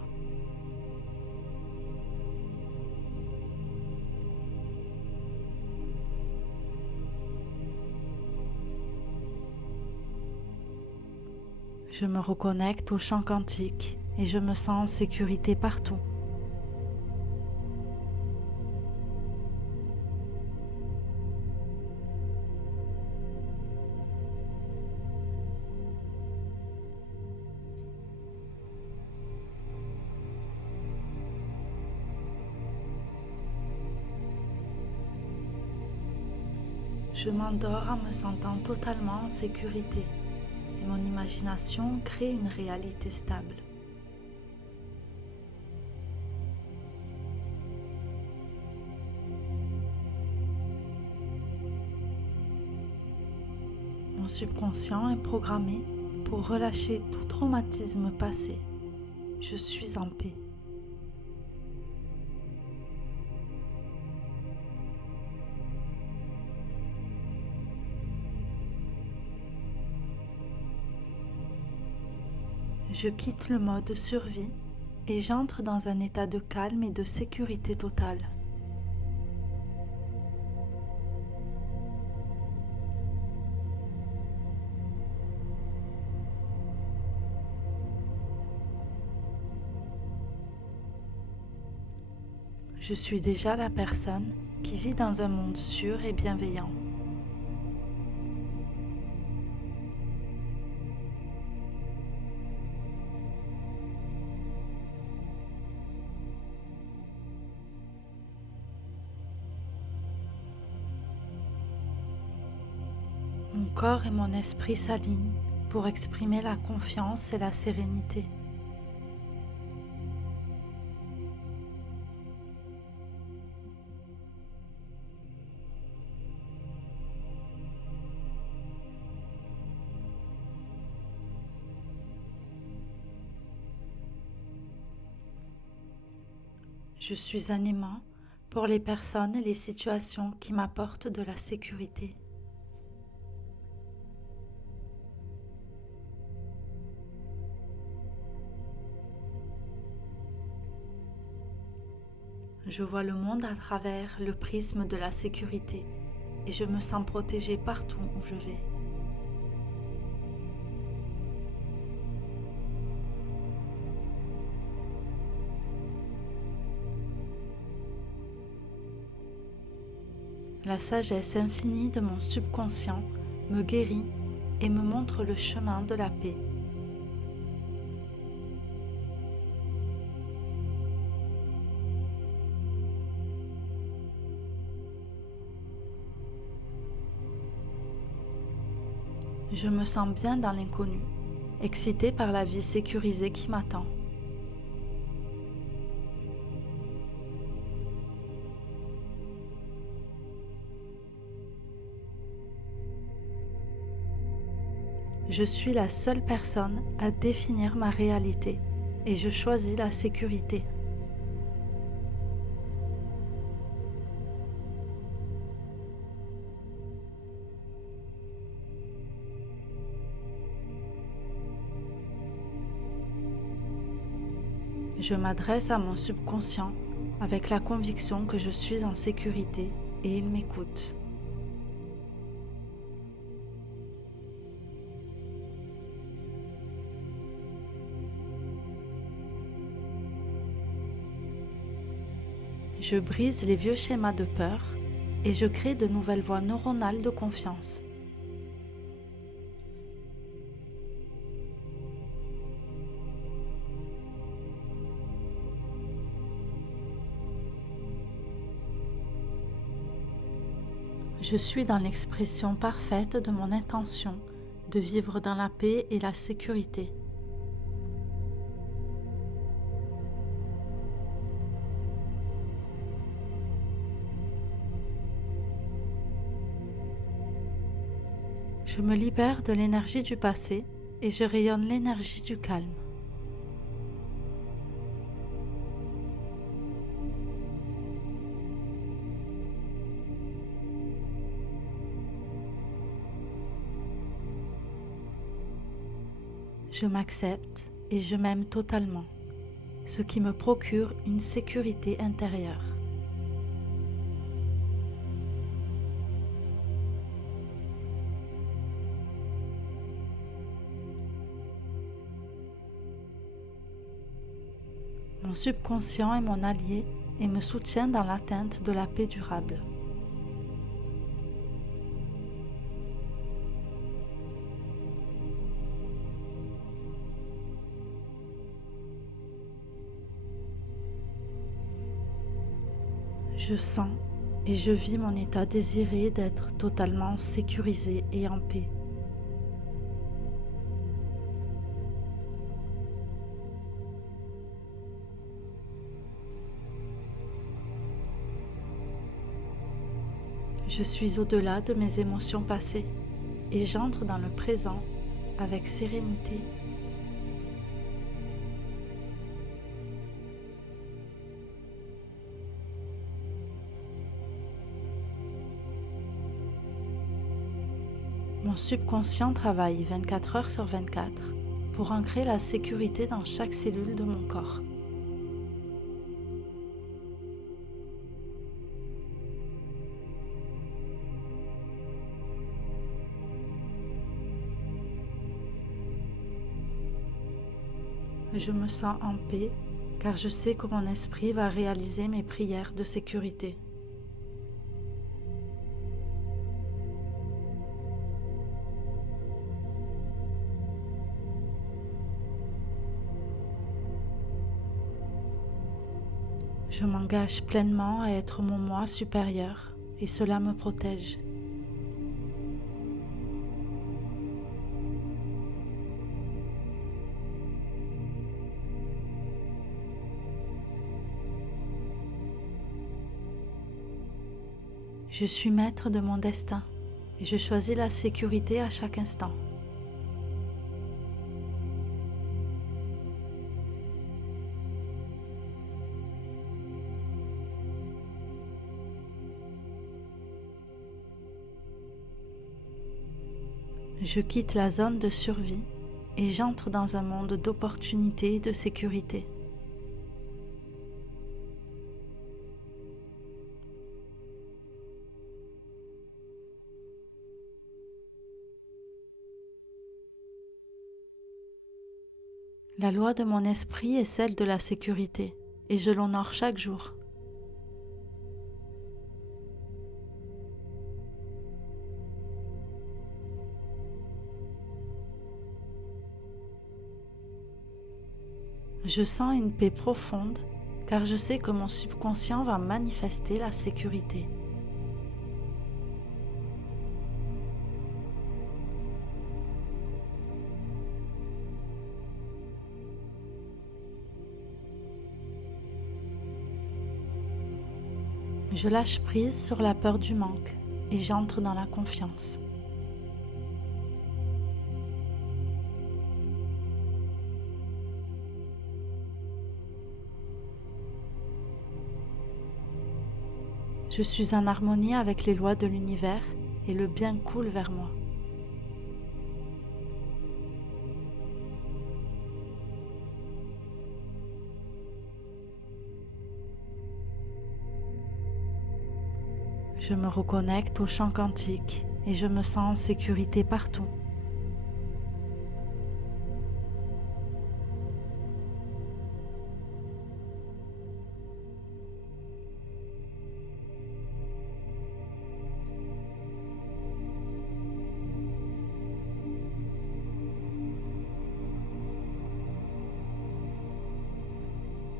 Je me reconnecte au champ quantique et je me sens en sécurité partout. Je m'endors en me sentant totalement en sécurité et mon imagination crée une réalité stable. Mon subconscient est programmé pour relâcher tout traumatisme passé. Je suis en paix. Je quitte le mode survie et j'entre dans un état de calme et de sécurité totale. Je suis déjà la personne qui vit dans un monde sûr et bienveillant. Mon corps et mon esprit s'alignent pour exprimer la confiance et la sérénité. Je suis un aimant pour les personnes et les situations qui m'apportent de la sécurité. Je vois le monde à travers le prisme de la sécurité et je me sens protégée partout où je vais. La sagesse infinie de mon subconscient me guérit et me montre le chemin de la paix. Je me sens bien dans l'inconnu, excitée par la vie sécurisée qui m'attend. Je suis la seule personne à définir ma réalité et je choisis la sécurité. Je m'adresse à mon subconscient avec la conviction que je suis en sécurité et il m'écoute. Je brise les vieux schémas de peur et je crée de nouvelles voies neuronales de confiance. Je suis dans l'expression parfaite de mon intention de vivre dans la paix et la sécurité. Je me libère de l'énergie du passé et je rayonne l'énergie du calme. Je m'accepte et je m'aime totalement, ce qui me procure une sécurité intérieure. Mon subconscient est mon allié et me soutient dans l'atteinte de la paix durable. Je sens et je vis mon état désiré d'être totalement sécurisé et en paix. Je suis au-delà de mes émotions passées et j'entre dans le présent avec sérénité. Mon subconscient travaille 24 heures sur 24 pour ancrer la sécurité dans chaque cellule de mon corps. Je me sens en paix car je sais que mon esprit va réaliser mes prières de sécurité. Je m'engage pleinement à être mon moi supérieur et cela me protège. Je suis maître de mon destin et je choisis la sécurité à chaque instant. Je quitte la zone de survie et j'entre dans un monde d'opportunités et de sécurité. La loi de mon esprit est celle de la sécurité et je l'honore chaque jour. Je sens une paix profonde car je sais que mon subconscient va manifester la sécurité. Je lâche prise sur la peur du manque et j'entre dans la confiance. Je suis en harmonie avec les lois de l'univers et le bien coule vers moi. Je me reconnecte au champ quantique et je me sens en sécurité partout.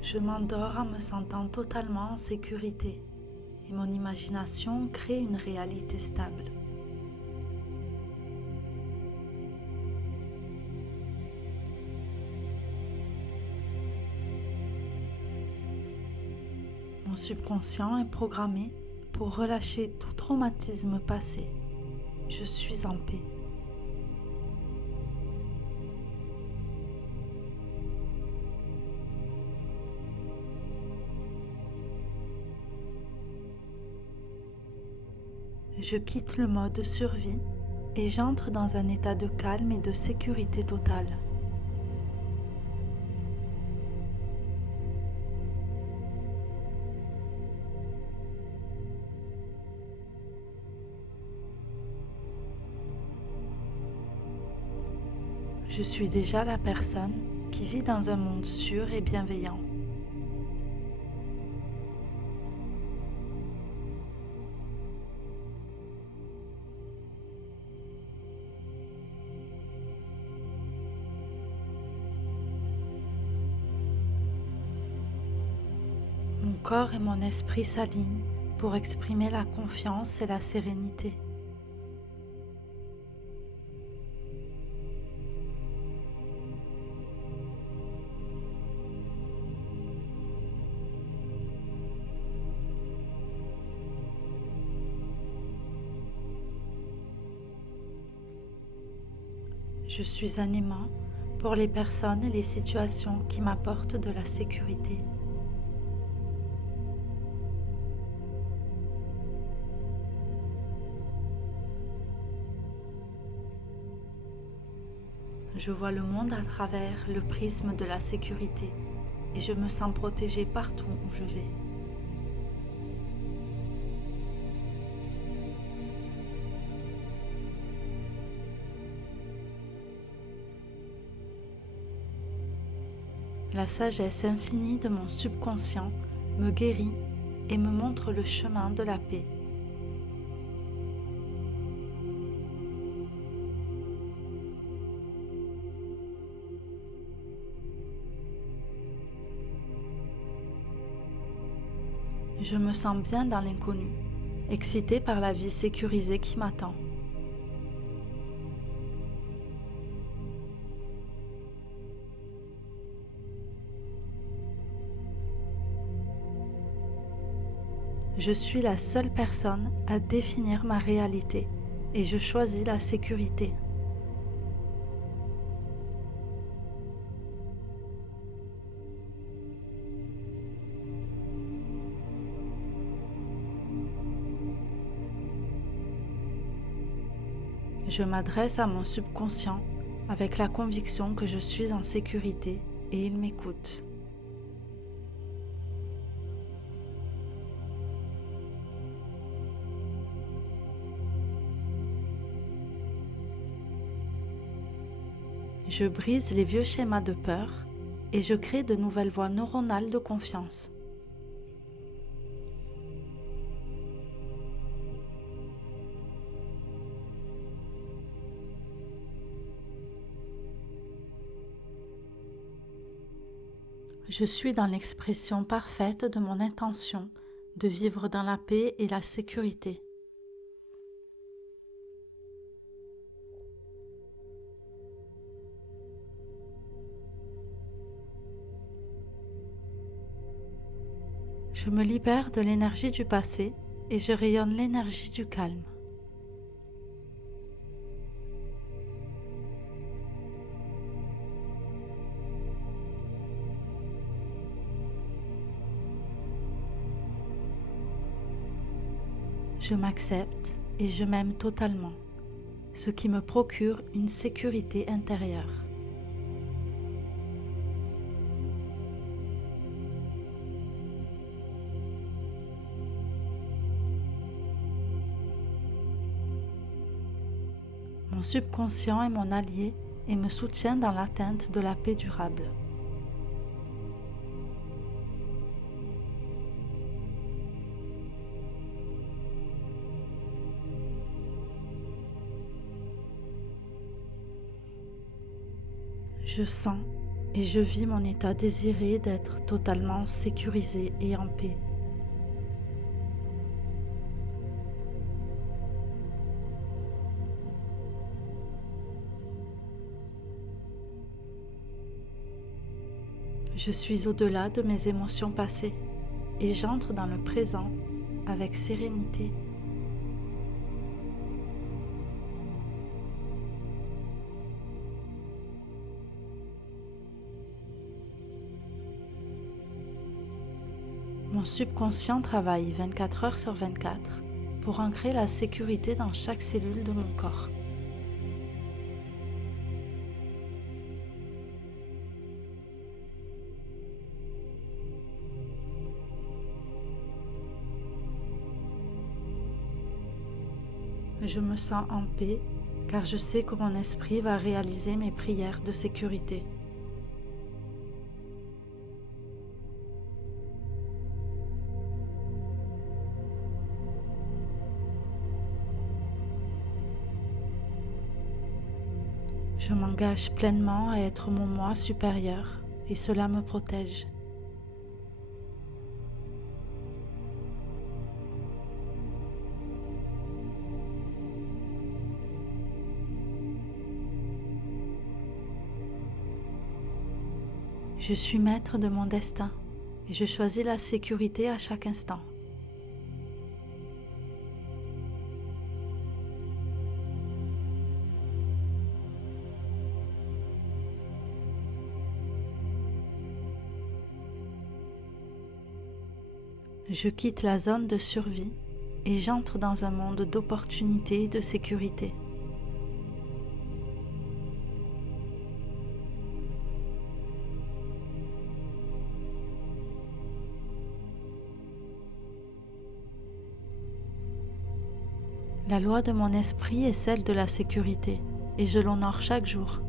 Je m'endors en me sentant totalement en sécurité et mon imagination crée une réalité stable. Mon subconscient est programmé pour relâcher tout traumatisme passé. Je suis en paix. Je quitte le mode survie et j'entre dans un état de calme et de sécurité totale. Je suis déjà la personne qui vit dans un monde sûr et bienveillant. Mon corps et mon esprit s'alignent pour exprimer la confiance et la sérénité. Je suis un aimant pour les personnes et les situations qui m'apportent de la sécurité. Je vois le monde à travers le prisme de la sécurité et je me sens protégée partout où je vais. La sagesse infinie de mon subconscient me guérit et me montre le chemin de la paix. Je me sens bien dans l'inconnu, excitée par la vie sécurisée qui m'attend. Je suis la seule personne à définir ma réalité et je choisis la sécurité. Je m'adresse à mon subconscient avec la conviction que je suis en sécurité et il m'écoute. Je brise les vieux schémas de peur et je crée de nouvelles voies neuronales de confiance. Je suis dans l'expression parfaite de mon intention de vivre dans la paix et la sécurité. Je me libère de l'énergie du passé et je rayonne l'énergie du calme. Je m'accepte et je m'aime totalement, ce qui me procure une sécurité intérieure. Mon subconscient est mon allié et me soutient dans l'atteinte de la paix durable. Je sens et je vis mon état désiré d'être totalement sécurisé et en paix. Je suis au-delà de mes émotions passées et j'entre dans le présent avec sérénité. Mon subconscient travaille 24 heures sur 24 pour ancrer la sécurité dans chaque cellule de mon corps. Je me sens en paix car je sais que mon esprit va réaliser mes prières de sécurité. Je m'engage pleinement à être mon moi supérieur et cela me protège. Je suis maître de mon destin et je choisis la sécurité à chaque instant. Je quitte la zone de survie et j'entre dans un monde d'opportunités et de sécurité. La loi de mon esprit est celle de la sécurité et je l'honore chaque jour.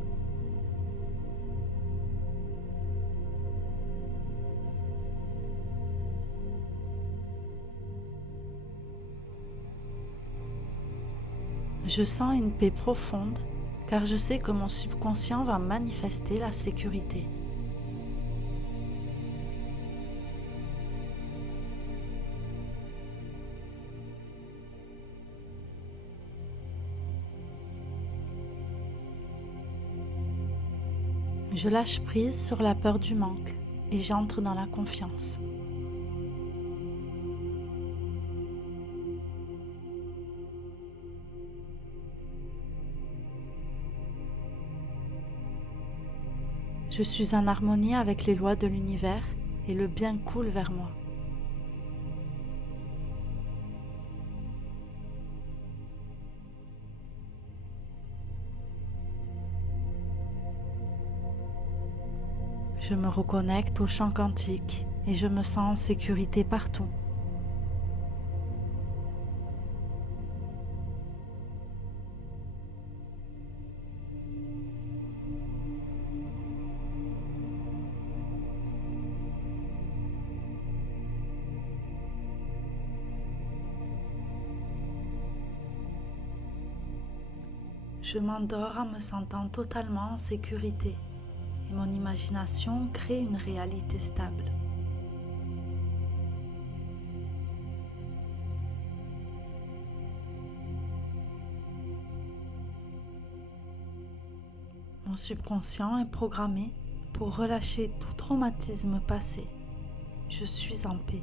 Je sens une paix profonde car je sais que mon subconscient va manifester la sécurité. Je lâche prise sur la peur du manque et j'entre dans la confiance. Je suis en harmonie avec les lois de l'univers et le bien coule vers moi. Je me reconnecte au champ quantique et je me sens en sécurité partout. Je m'endors en me sentant totalement en sécurité et mon imagination crée une réalité stable. Mon subconscient est programmé pour relâcher tout traumatisme passé. Je suis en paix.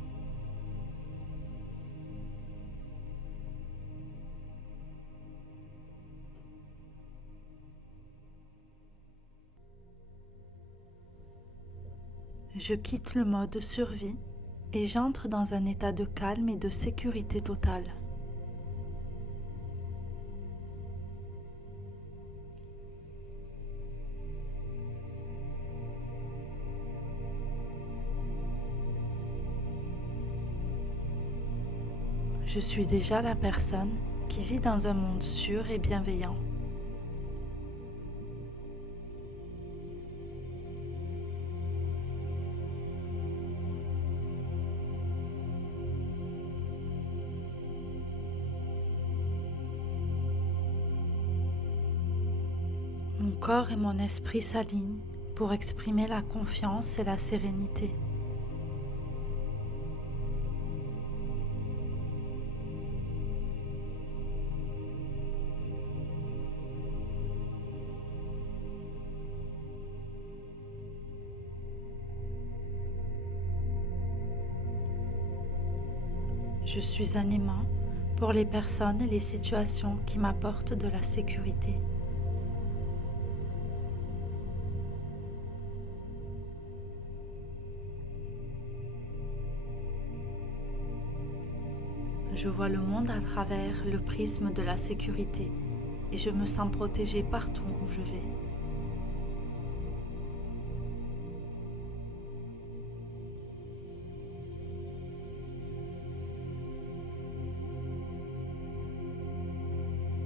Je quitte le mode survie et j'entre dans un état de calme et de sécurité totale. Je suis déjà la personne qui vit dans un monde sûr et bienveillant. corps et mon esprit s'alignent pour exprimer la confiance et la sérénité. Je suis un aimant pour les personnes et les situations qui m'apportent de la sécurité. Je vois le monde à travers le prisme de la sécurité et je me sens protégée partout où je vais.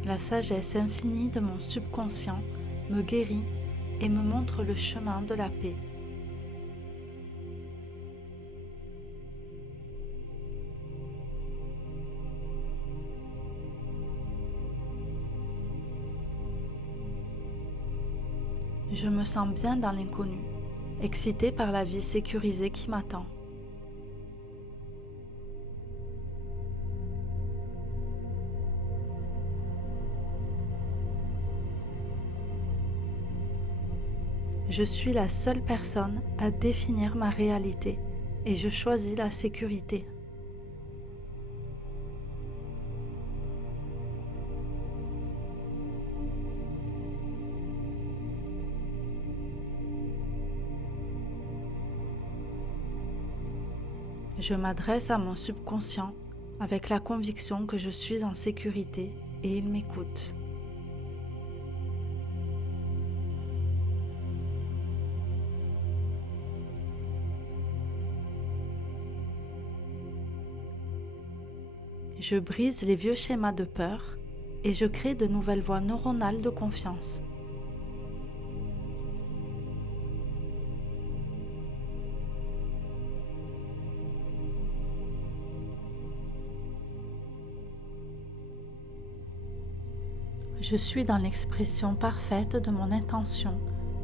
La sagesse infinie de mon subconscient me guérit et me montre le chemin de la paix. Je me sens bien dans l'inconnu, excitée par la vie sécurisée qui m'attend. Je suis la seule personne à définir ma réalité et je choisis la sécurité. Je m'adresse à mon subconscient avec la conviction que je suis en sécurité et il m'écoute. Je brise les vieux schémas de peur et je crée de nouvelles voies neuronales de confiance. Je suis dans l'expression parfaite de mon intention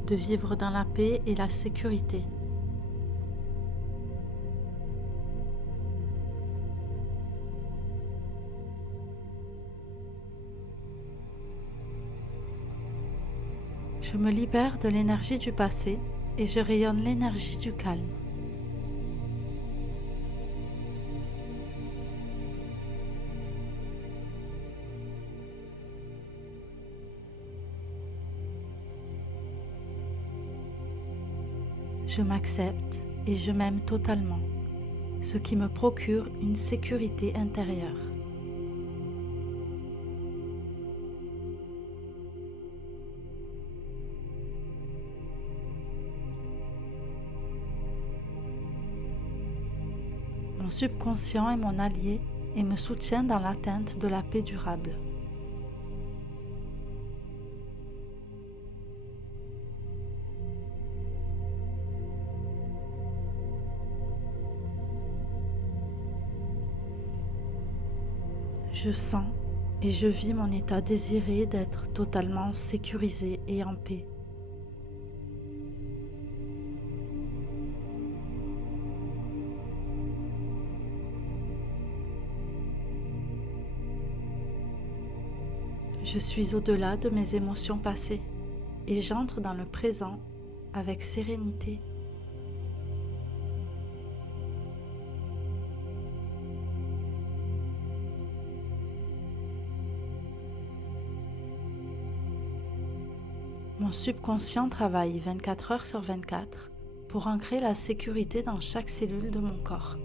de vivre dans la paix et la sécurité. Je me libère de l'énergie du passé et je rayonne l'énergie du calme. Je m'accepte et je m'aime totalement, ce qui me procure une sécurité intérieure. Mon subconscient est mon allié et me soutient dans l'atteinte de la paix durable. Je sens et je vis mon état désiré d'être totalement sécurisé et en paix. Je suis au-delà de mes émotions passées et j'entre dans le présent avec sérénité. Mon subconscient travaille 24 heures sur 24 pour ancrer la sécurité dans chaque cellule de mon corps.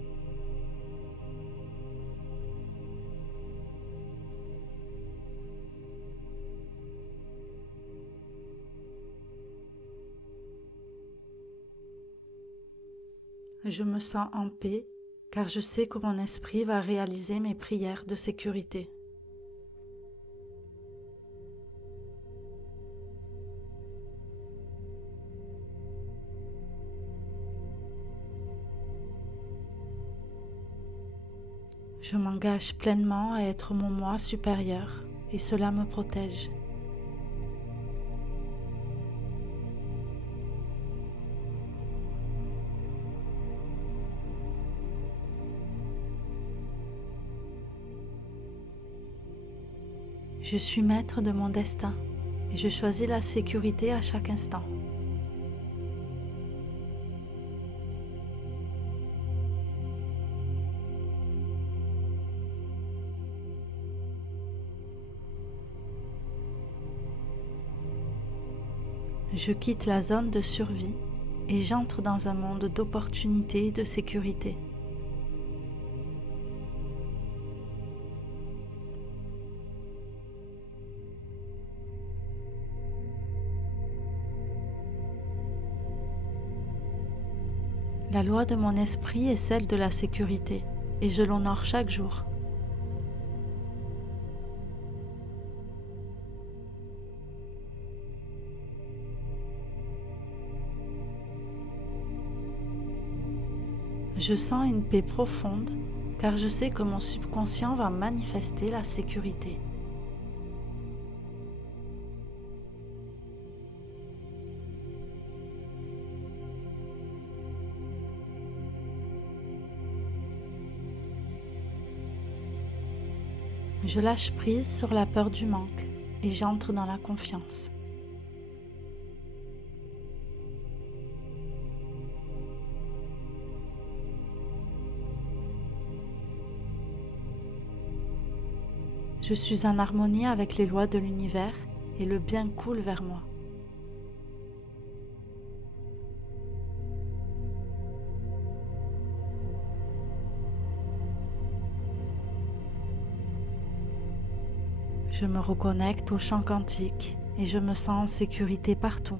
Je me sens en paix car je sais que mon esprit va réaliser mes prières de sécurité. Je m'engage pleinement à être mon moi supérieur et cela me protège. Je suis maître de mon destin et je choisis la sécurité à chaque instant. Je quitte la zone de survie et j'entre dans un monde d'opportunités et de sécurité. La loi de mon esprit est celle de la sécurité et je l'honore chaque jour. Je sens une paix profonde car je sais que mon subconscient va manifester la sécurité. Je lâche prise sur la peur du manque et j'entre dans la confiance. Je suis en harmonie avec les lois de l'univers et le bien coule vers moi. Je me reconnecte au champ quantique et je me sens en sécurité partout.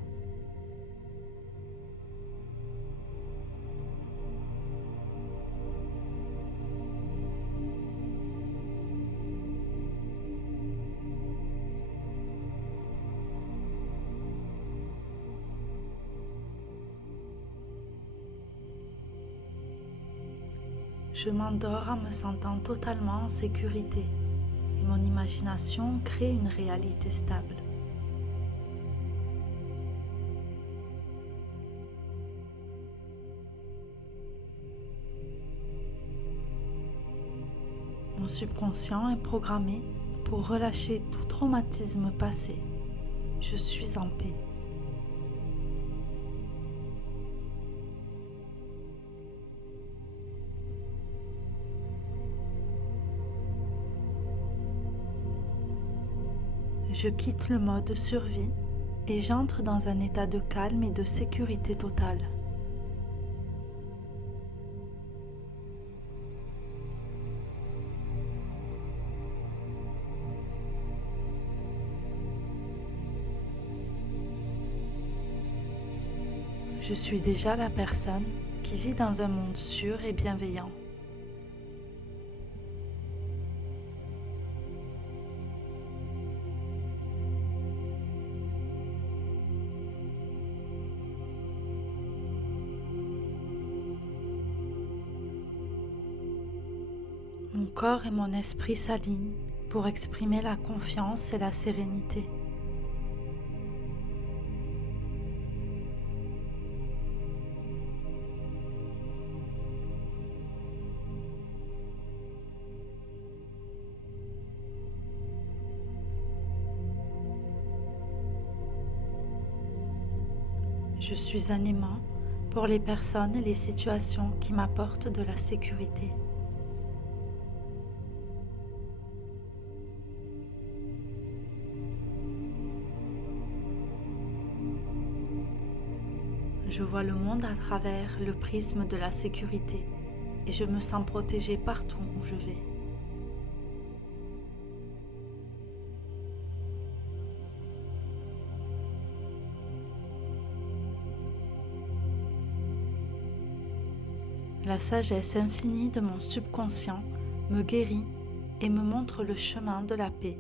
Je m'endors en me sentant totalement en sécurité et mon imagination crée une réalité stable. Mon subconscient est programmé pour relâcher tout traumatisme passé. Je suis en paix. Je quitte le mode survie et j'entre dans un état de calme et de sécurité totale. Je suis déjà la personne qui vit dans un monde sûr et bienveillant. Mon corps et mon esprit s'alignent pour exprimer la confiance et la sérénité. Je suis un aimant pour les personnes et les situations qui m'apportent de la sécurité. Je vois le monde à travers le prisme de la sécurité et je me sens protégée partout où je vais. La sagesse infinie de mon subconscient me guérit et me montre le chemin de la paix.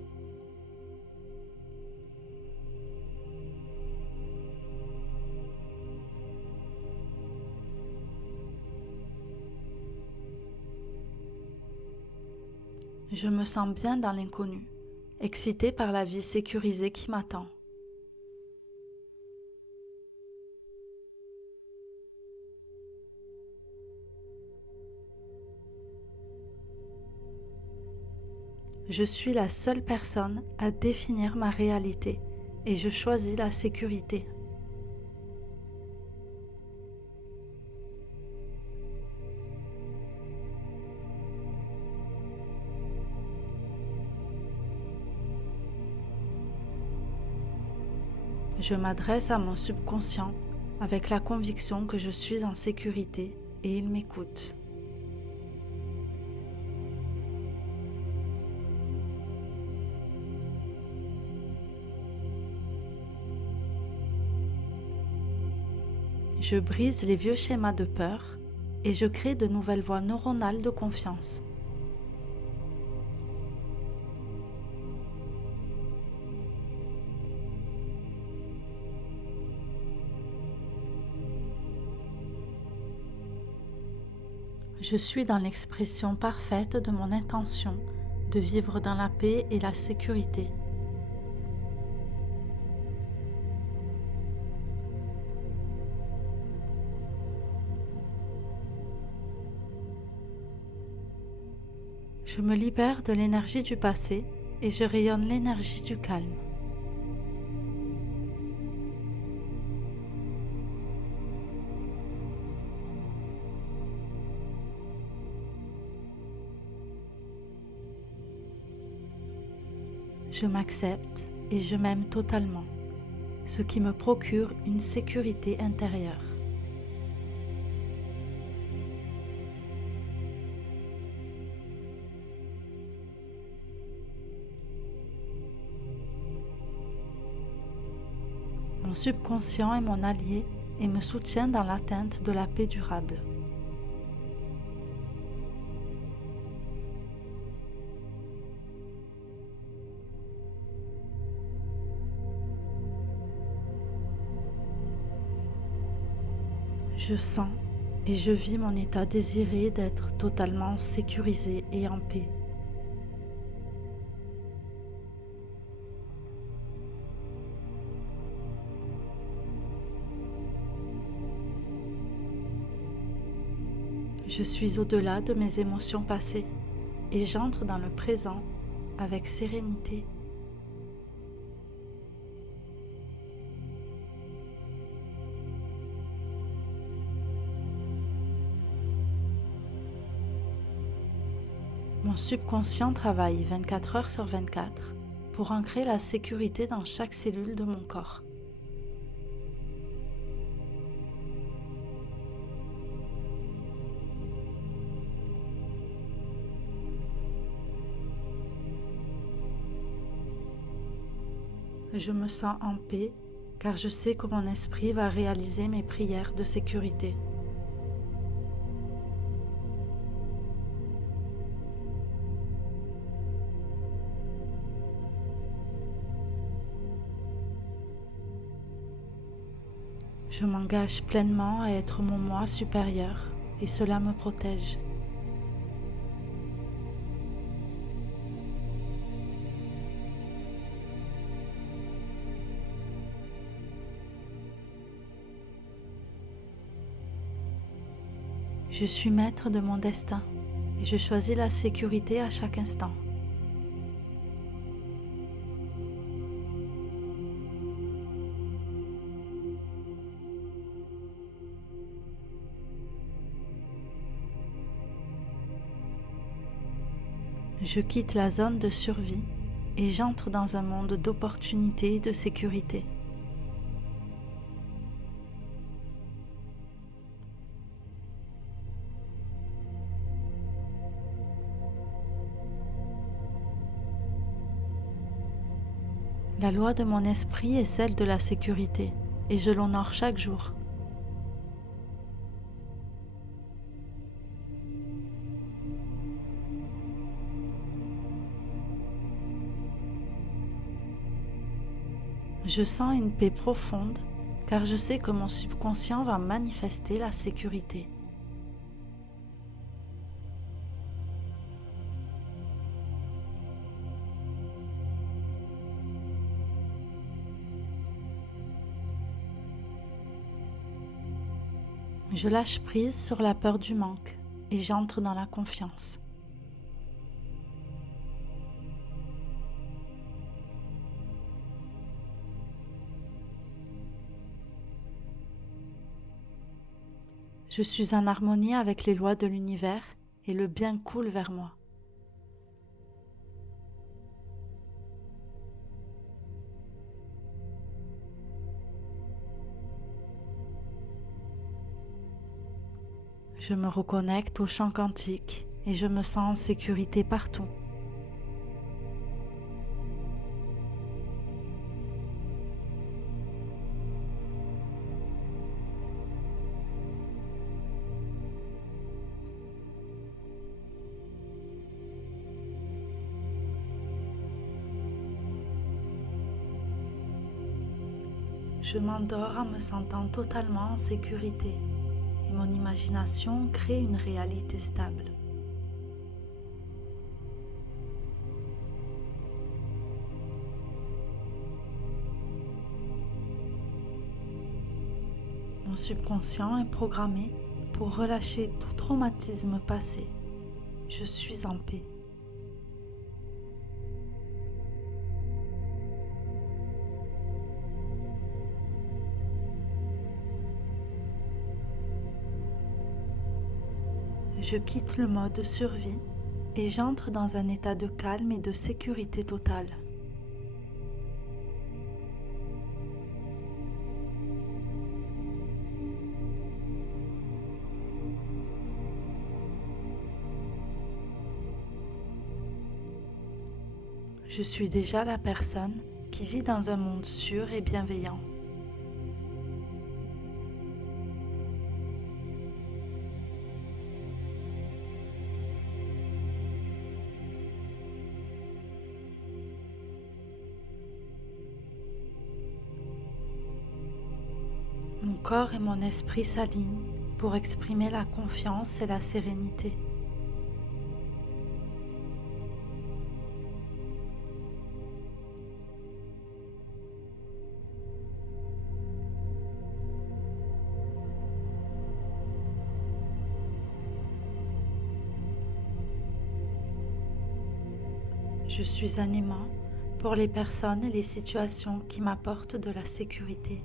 Je me sens bien dans l'inconnu, excitée par la vie sécurisée qui m'attend. Je suis la seule personne à définir ma réalité et je choisis la sécurité. Je m'adresse à mon subconscient avec la conviction que je suis en sécurité et il m'écoute. Je brise les vieux schémas de peur et je crée de nouvelles voies neuronales de confiance. Je suis dans l'expression parfaite de mon intention de vivre dans la paix et la sécurité. Je me libère de l'énergie du passé et je rayonne l'énergie du calme. Je m'accepte et je m'aime totalement, ce qui me procure une sécurité intérieure. Mon subconscient est mon allié et me soutient dans l'atteinte de la paix durable. Je sens et je vis mon état désiré d'être totalement sécurisé et en paix. Je suis au-delà de mes émotions passées et j'entre dans le présent avec sérénité. Mon subconscient travaille 24 heures sur 24 pour ancrer la sécurité dans chaque cellule de mon corps. Je me sens en paix car je sais que mon esprit va réaliser mes prières de sécurité. Je m'engage pleinement à être mon moi supérieur et cela me protège. Je suis maître de mon destin et je choisis la sécurité à chaque instant. Je quitte la zone de survie et j'entre dans un monde d'opportunités et de sécurité. La loi de mon esprit est celle de la sécurité et je l'honore chaque jour. Je sens une paix profonde car je sais que mon subconscient va manifester la sécurité. Je lâche prise sur la peur du manque et j'entre dans la confiance. Je suis en harmonie avec les lois de l'univers et le bien coule vers moi. Je me reconnecte au champ quantique et je me sens en sécurité partout. Je m'endors en me sentant totalement en sécurité et mon imagination crée une réalité stable. Mon subconscient est programmé pour relâcher tout traumatisme passé. Je suis en paix. Je quitte le mode survie et j'entre dans un état de calme et de sécurité totale. Je suis déjà la personne qui vit dans un monde sûr et bienveillant. Mon corps et mon esprit s'alignent pour exprimer la confiance et la sérénité. Je suis un aimant pour les personnes et les situations qui m'apportent de la sécurité.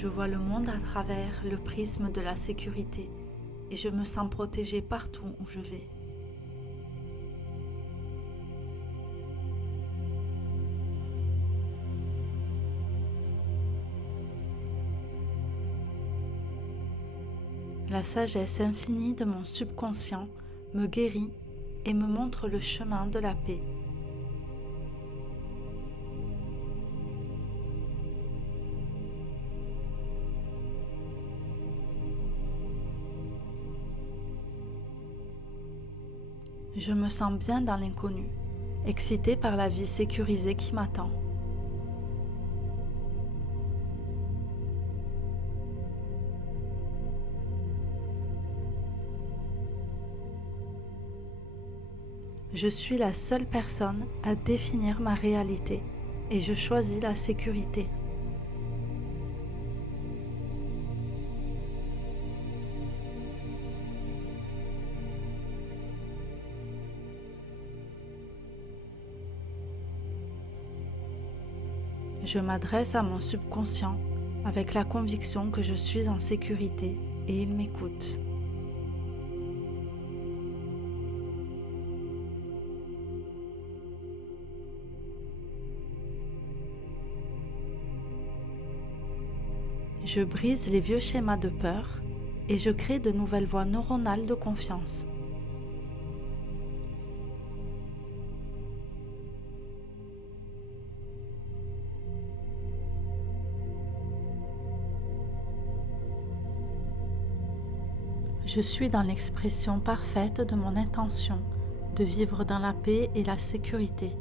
Je vois le monde à travers le prisme de la sécurité et je me sens protégée partout où je vais. La sagesse infinie de mon subconscient me guérit et me montre le chemin de la paix. Je me sens bien dans l'inconnu, excitée par la vie sécurisée qui m'attend. Je suis la seule personne à définir ma réalité et je choisis la sécurité. Je m'adresse à mon subconscient avec la conviction que je suis en sécurité et il m'écoute. Je brise les vieux schémas de peur et je crée de nouvelles voies neuronales de confiance. Je suis dans l'expression parfaite de mon intention de vivre dans la paix et la sécurité.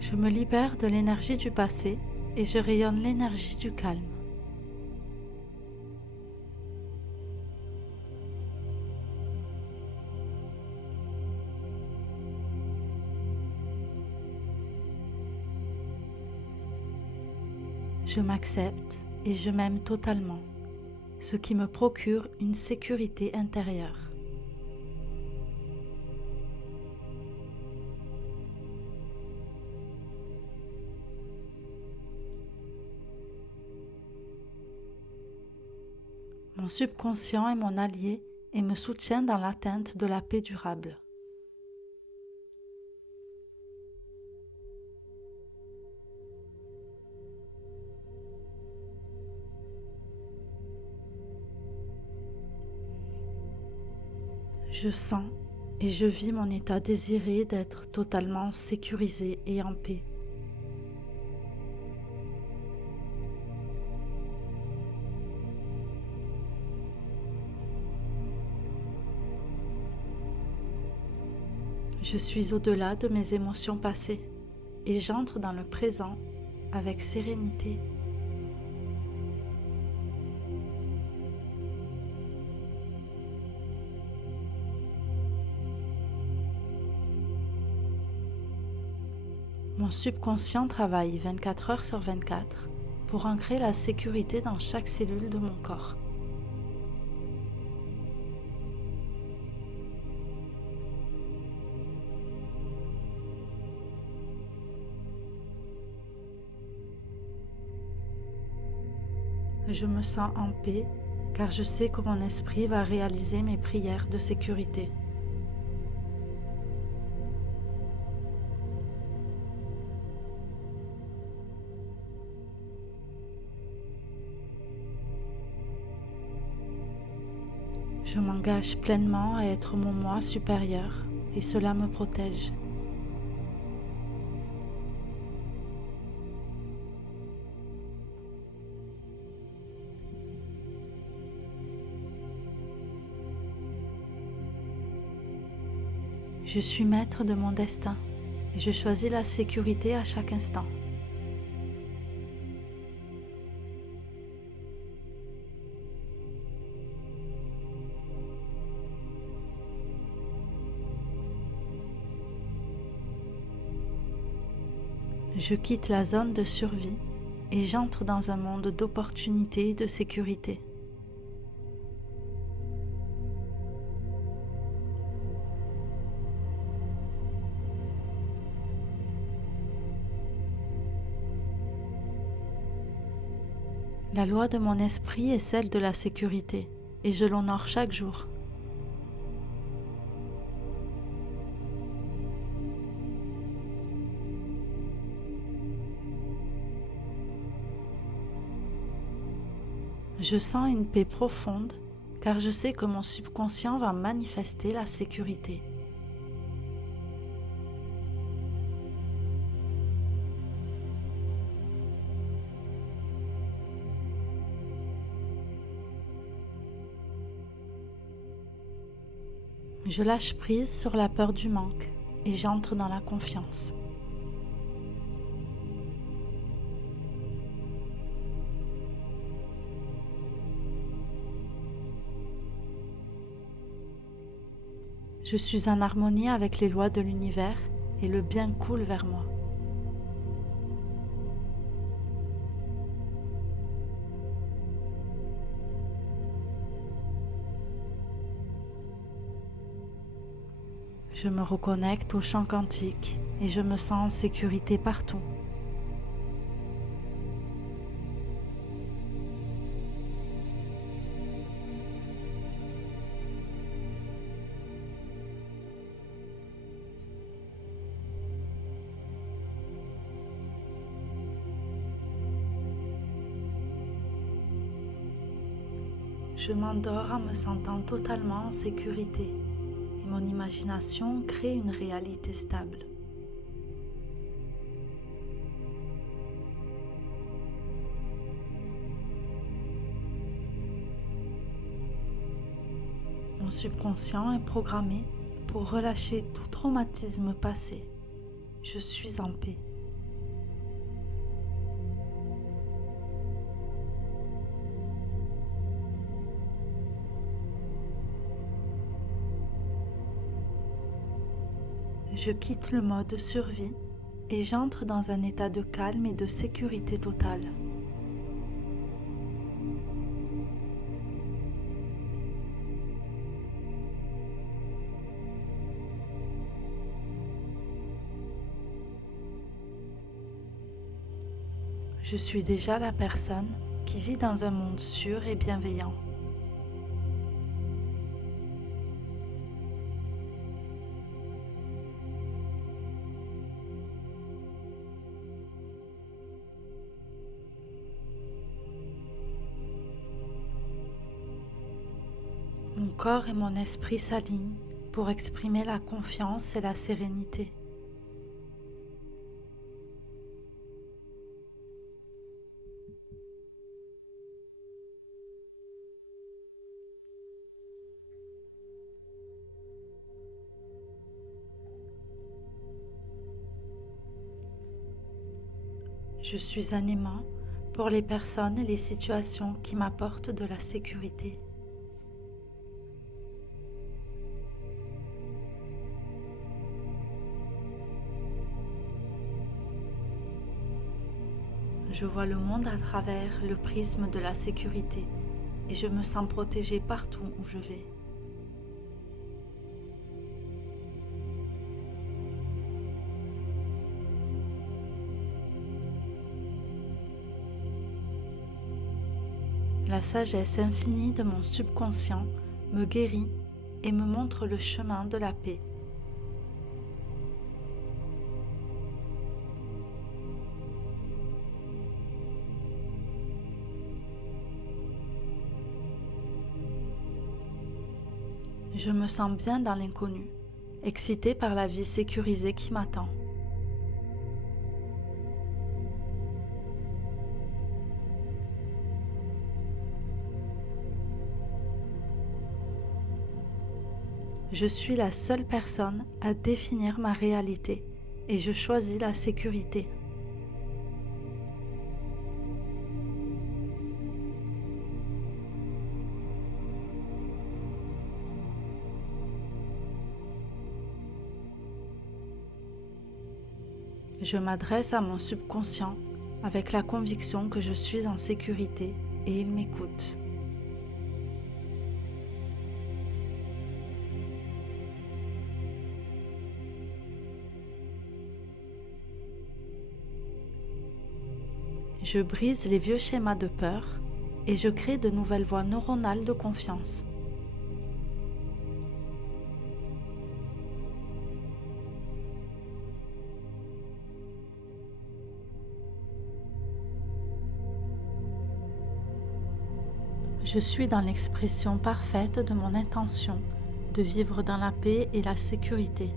Je me libère de l'énergie du passé et je rayonne l'énergie du calme. Je m'accepte et je m'aime totalement, ce qui me procure une sécurité intérieure. Mon subconscient est mon allié et me soutient dans l'atteinte de la paix durable. Je sens et je vis mon état désiré d'être totalement sécurisé et en paix. Je suis au-delà de mes émotions passées et j'entre dans le présent avec sérénité. Mon subconscient travaille 24 heures sur 24 pour ancrer la sécurité dans chaque cellule de mon corps. Je me sens en paix car je sais que mon esprit va réaliser mes prières de sécurité. Je m'engage pleinement à être mon moi supérieur et cela me protège. Je suis maître de mon destin et je choisis la sécurité à chaque instant. Je quitte la zone de survie et j'entre dans un monde d'opportunités et de sécurité. La loi de mon esprit est celle de la sécurité et je l'honore chaque jour. Je sens une paix profonde car je sais que mon subconscient va manifester la sécurité. Je lâche prise sur la peur du manque et j'entre dans la confiance. Je suis en harmonie avec les lois de l'univers et le bien coule vers moi. Je me reconnecte au champ quantique et je me sens en sécurité partout. Je m'endors en me sentant totalement en sécurité et mon imagination crée une réalité stable. Mon subconscient est programmé pour relâcher tout traumatisme passé. Je suis en paix. Je quitte le mode survie et j'entre dans un état de calme et de sécurité totale. Je suis déjà la personne qui vit dans un monde sûr et bienveillant. Mon corps et mon esprit s'alignent pour exprimer la confiance et la sérénité. Je suis un aimant pour les personnes et les situations qui m'apportent de la sécurité. Je vois le monde à travers le prisme de la sécurité et je me sens protégée partout où je vais. La sagesse infinie de mon subconscient me guérit et me montre le chemin de la paix. Je me sens bien dans l'inconnu, excitée par la vie sécurisée qui m'attend. Je suis la seule personne à définir ma réalité et je choisis la sécurité. Je m'adresse à mon subconscient avec la conviction que je suis en sécurité et il m'écoute. Je brise les vieux schémas de peur et je crée de nouvelles voies neuronales de confiance. Je suis dans l'expression parfaite de mon intention de vivre dans la paix et la sécurité.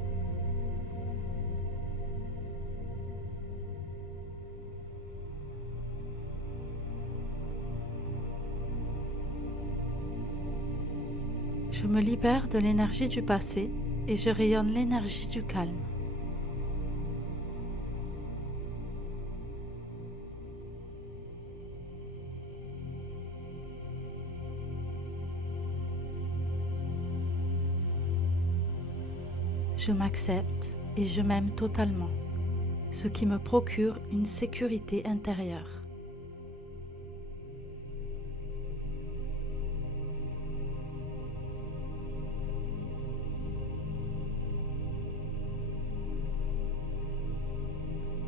Je me libère de l'énergie du passé et je rayonne l'énergie du calme. Je m'accepte et je m'aime totalement, ce qui me procure une sécurité intérieure.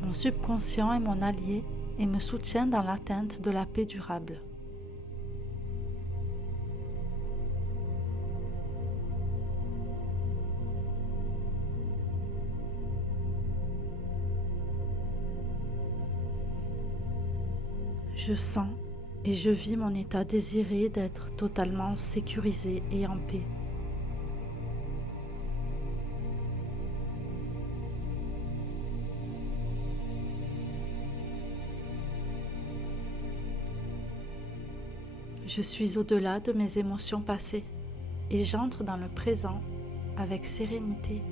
Mon subconscient est mon allié et me soutient dans l'atteinte de la paix durable. Je sens et je vis mon état désiré d'être totalement sécurisé et en paix. Je suis au-delà de mes émotions passées et j'entre dans le présent avec sérénité.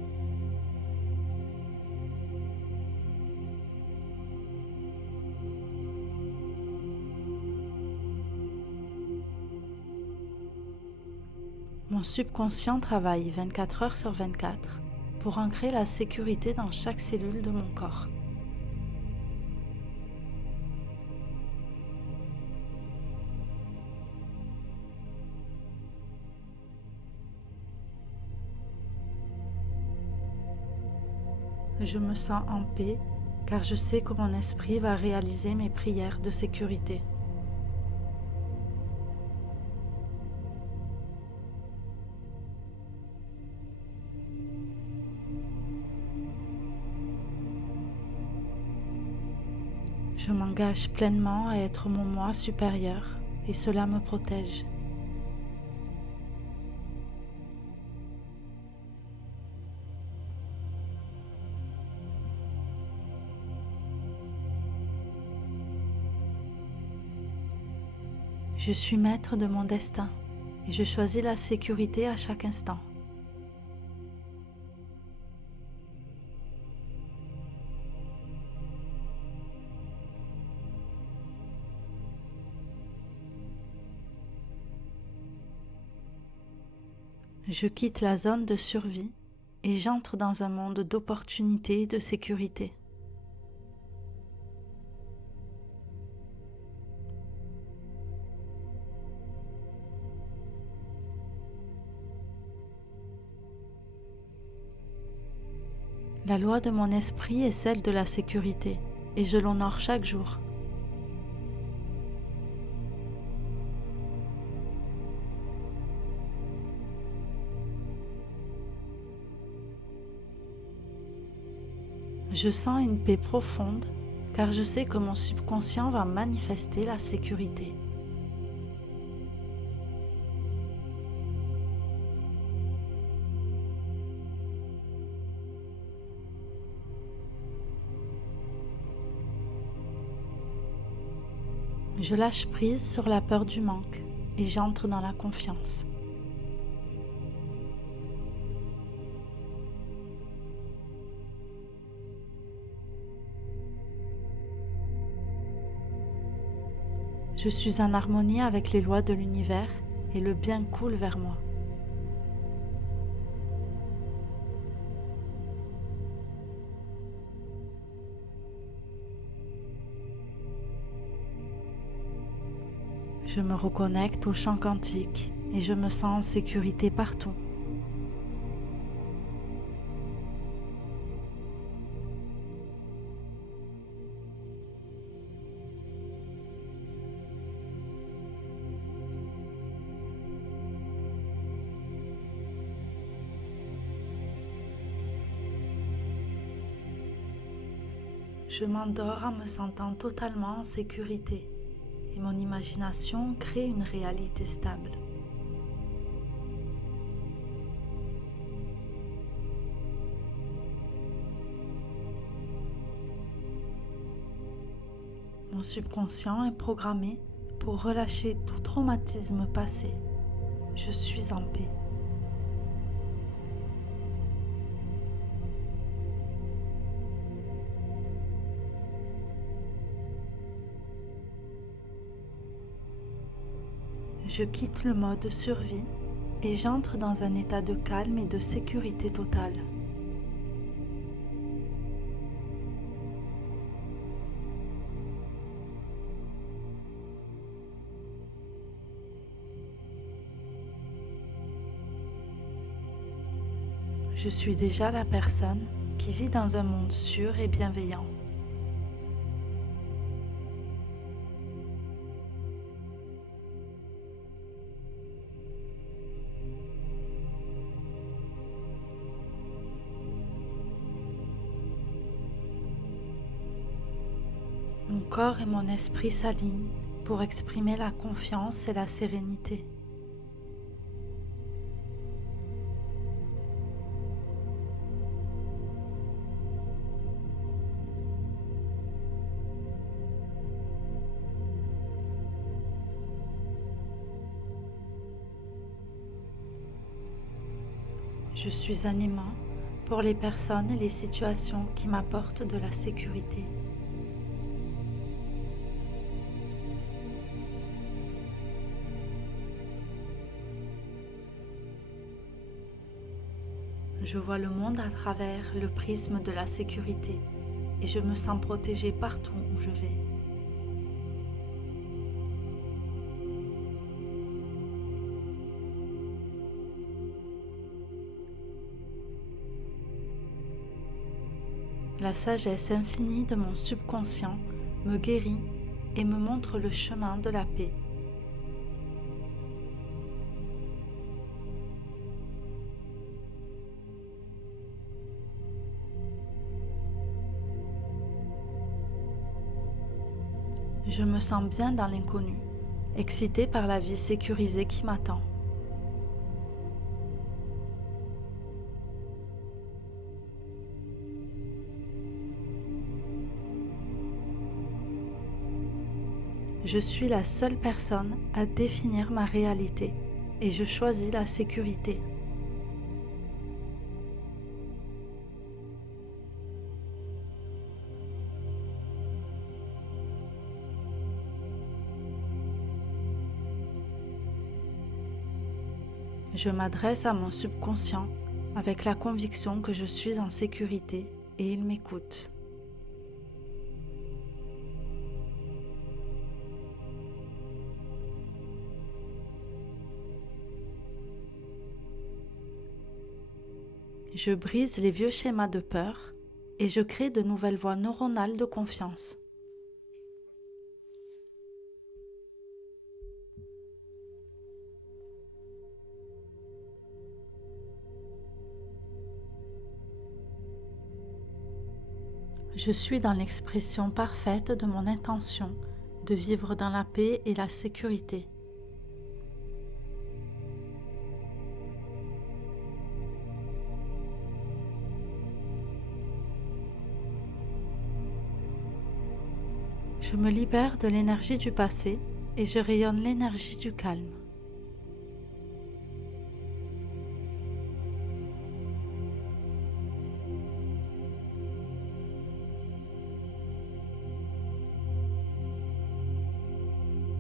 Mon subconscient travaille 24 heures sur 24 pour ancrer la sécurité dans chaque cellule de mon corps. Je me sens en paix car je sais que mon esprit va réaliser mes prières de sécurité. Je m'engage pleinement à être mon moi supérieur et cela me protège. Je suis maître de mon destin et je choisis la sécurité à chaque instant. Je quitte la zone de survie et j'entre dans un monde d'opportunités et de sécurité. La loi de mon esprit est celle de la sécurité et je l'honore chaque jour. Je sens une paix profonde car je sais que mon subconscient va manifester la sécurité. Je lâche prise sur la peur du manque et j'entre dans la confiance. Je suis en harmonie avec les lois de l'univers et le bien coule vers moi. Je me reconnecte au champ quantique et je me sens en sécurité partout. Je m'endors en me sentant totalement en sécurité et mon imagination crée une réalité stable. Mon subconscient est programmé pour relâcher tout traumatisme passé. Je suis en paix. Je quitte le mode survie et j'entre dans un état de calme et de sécurité totale. Je suis déjà la personne qui vit dans un monde sûr et bienveillant. Mon corps et mon esprit s'alignent pour exprimer la confiance et la sérénité. Je suis un aimant pour les personnes et les situations qui m'apportent de la sécurité. Je vois le monde à travers le prisme de la sécurité et je me sens protégée partout où je vais. La sagesse infinie de mon subconscient me guérit et me montre le chemin de la paix. Je me sens bien dans l'inconnu, excitée par la vie sécurisée qui m'attend. Je suis la seule personne à définir ma réalité et je choisis la sécurité. Je m'adresse à mon subconscient avec la conviction que je suis en sécurité et il m'écoute. Je brise les vieux schémas de peur et je crée de nouvelles voies neuronales de confiance. Je suis dans l'expression parfaite de mon intention de vivre dans la paix et la sécurité. Je me libère de l'énergie du passé et je rayonne l'énergie du calme.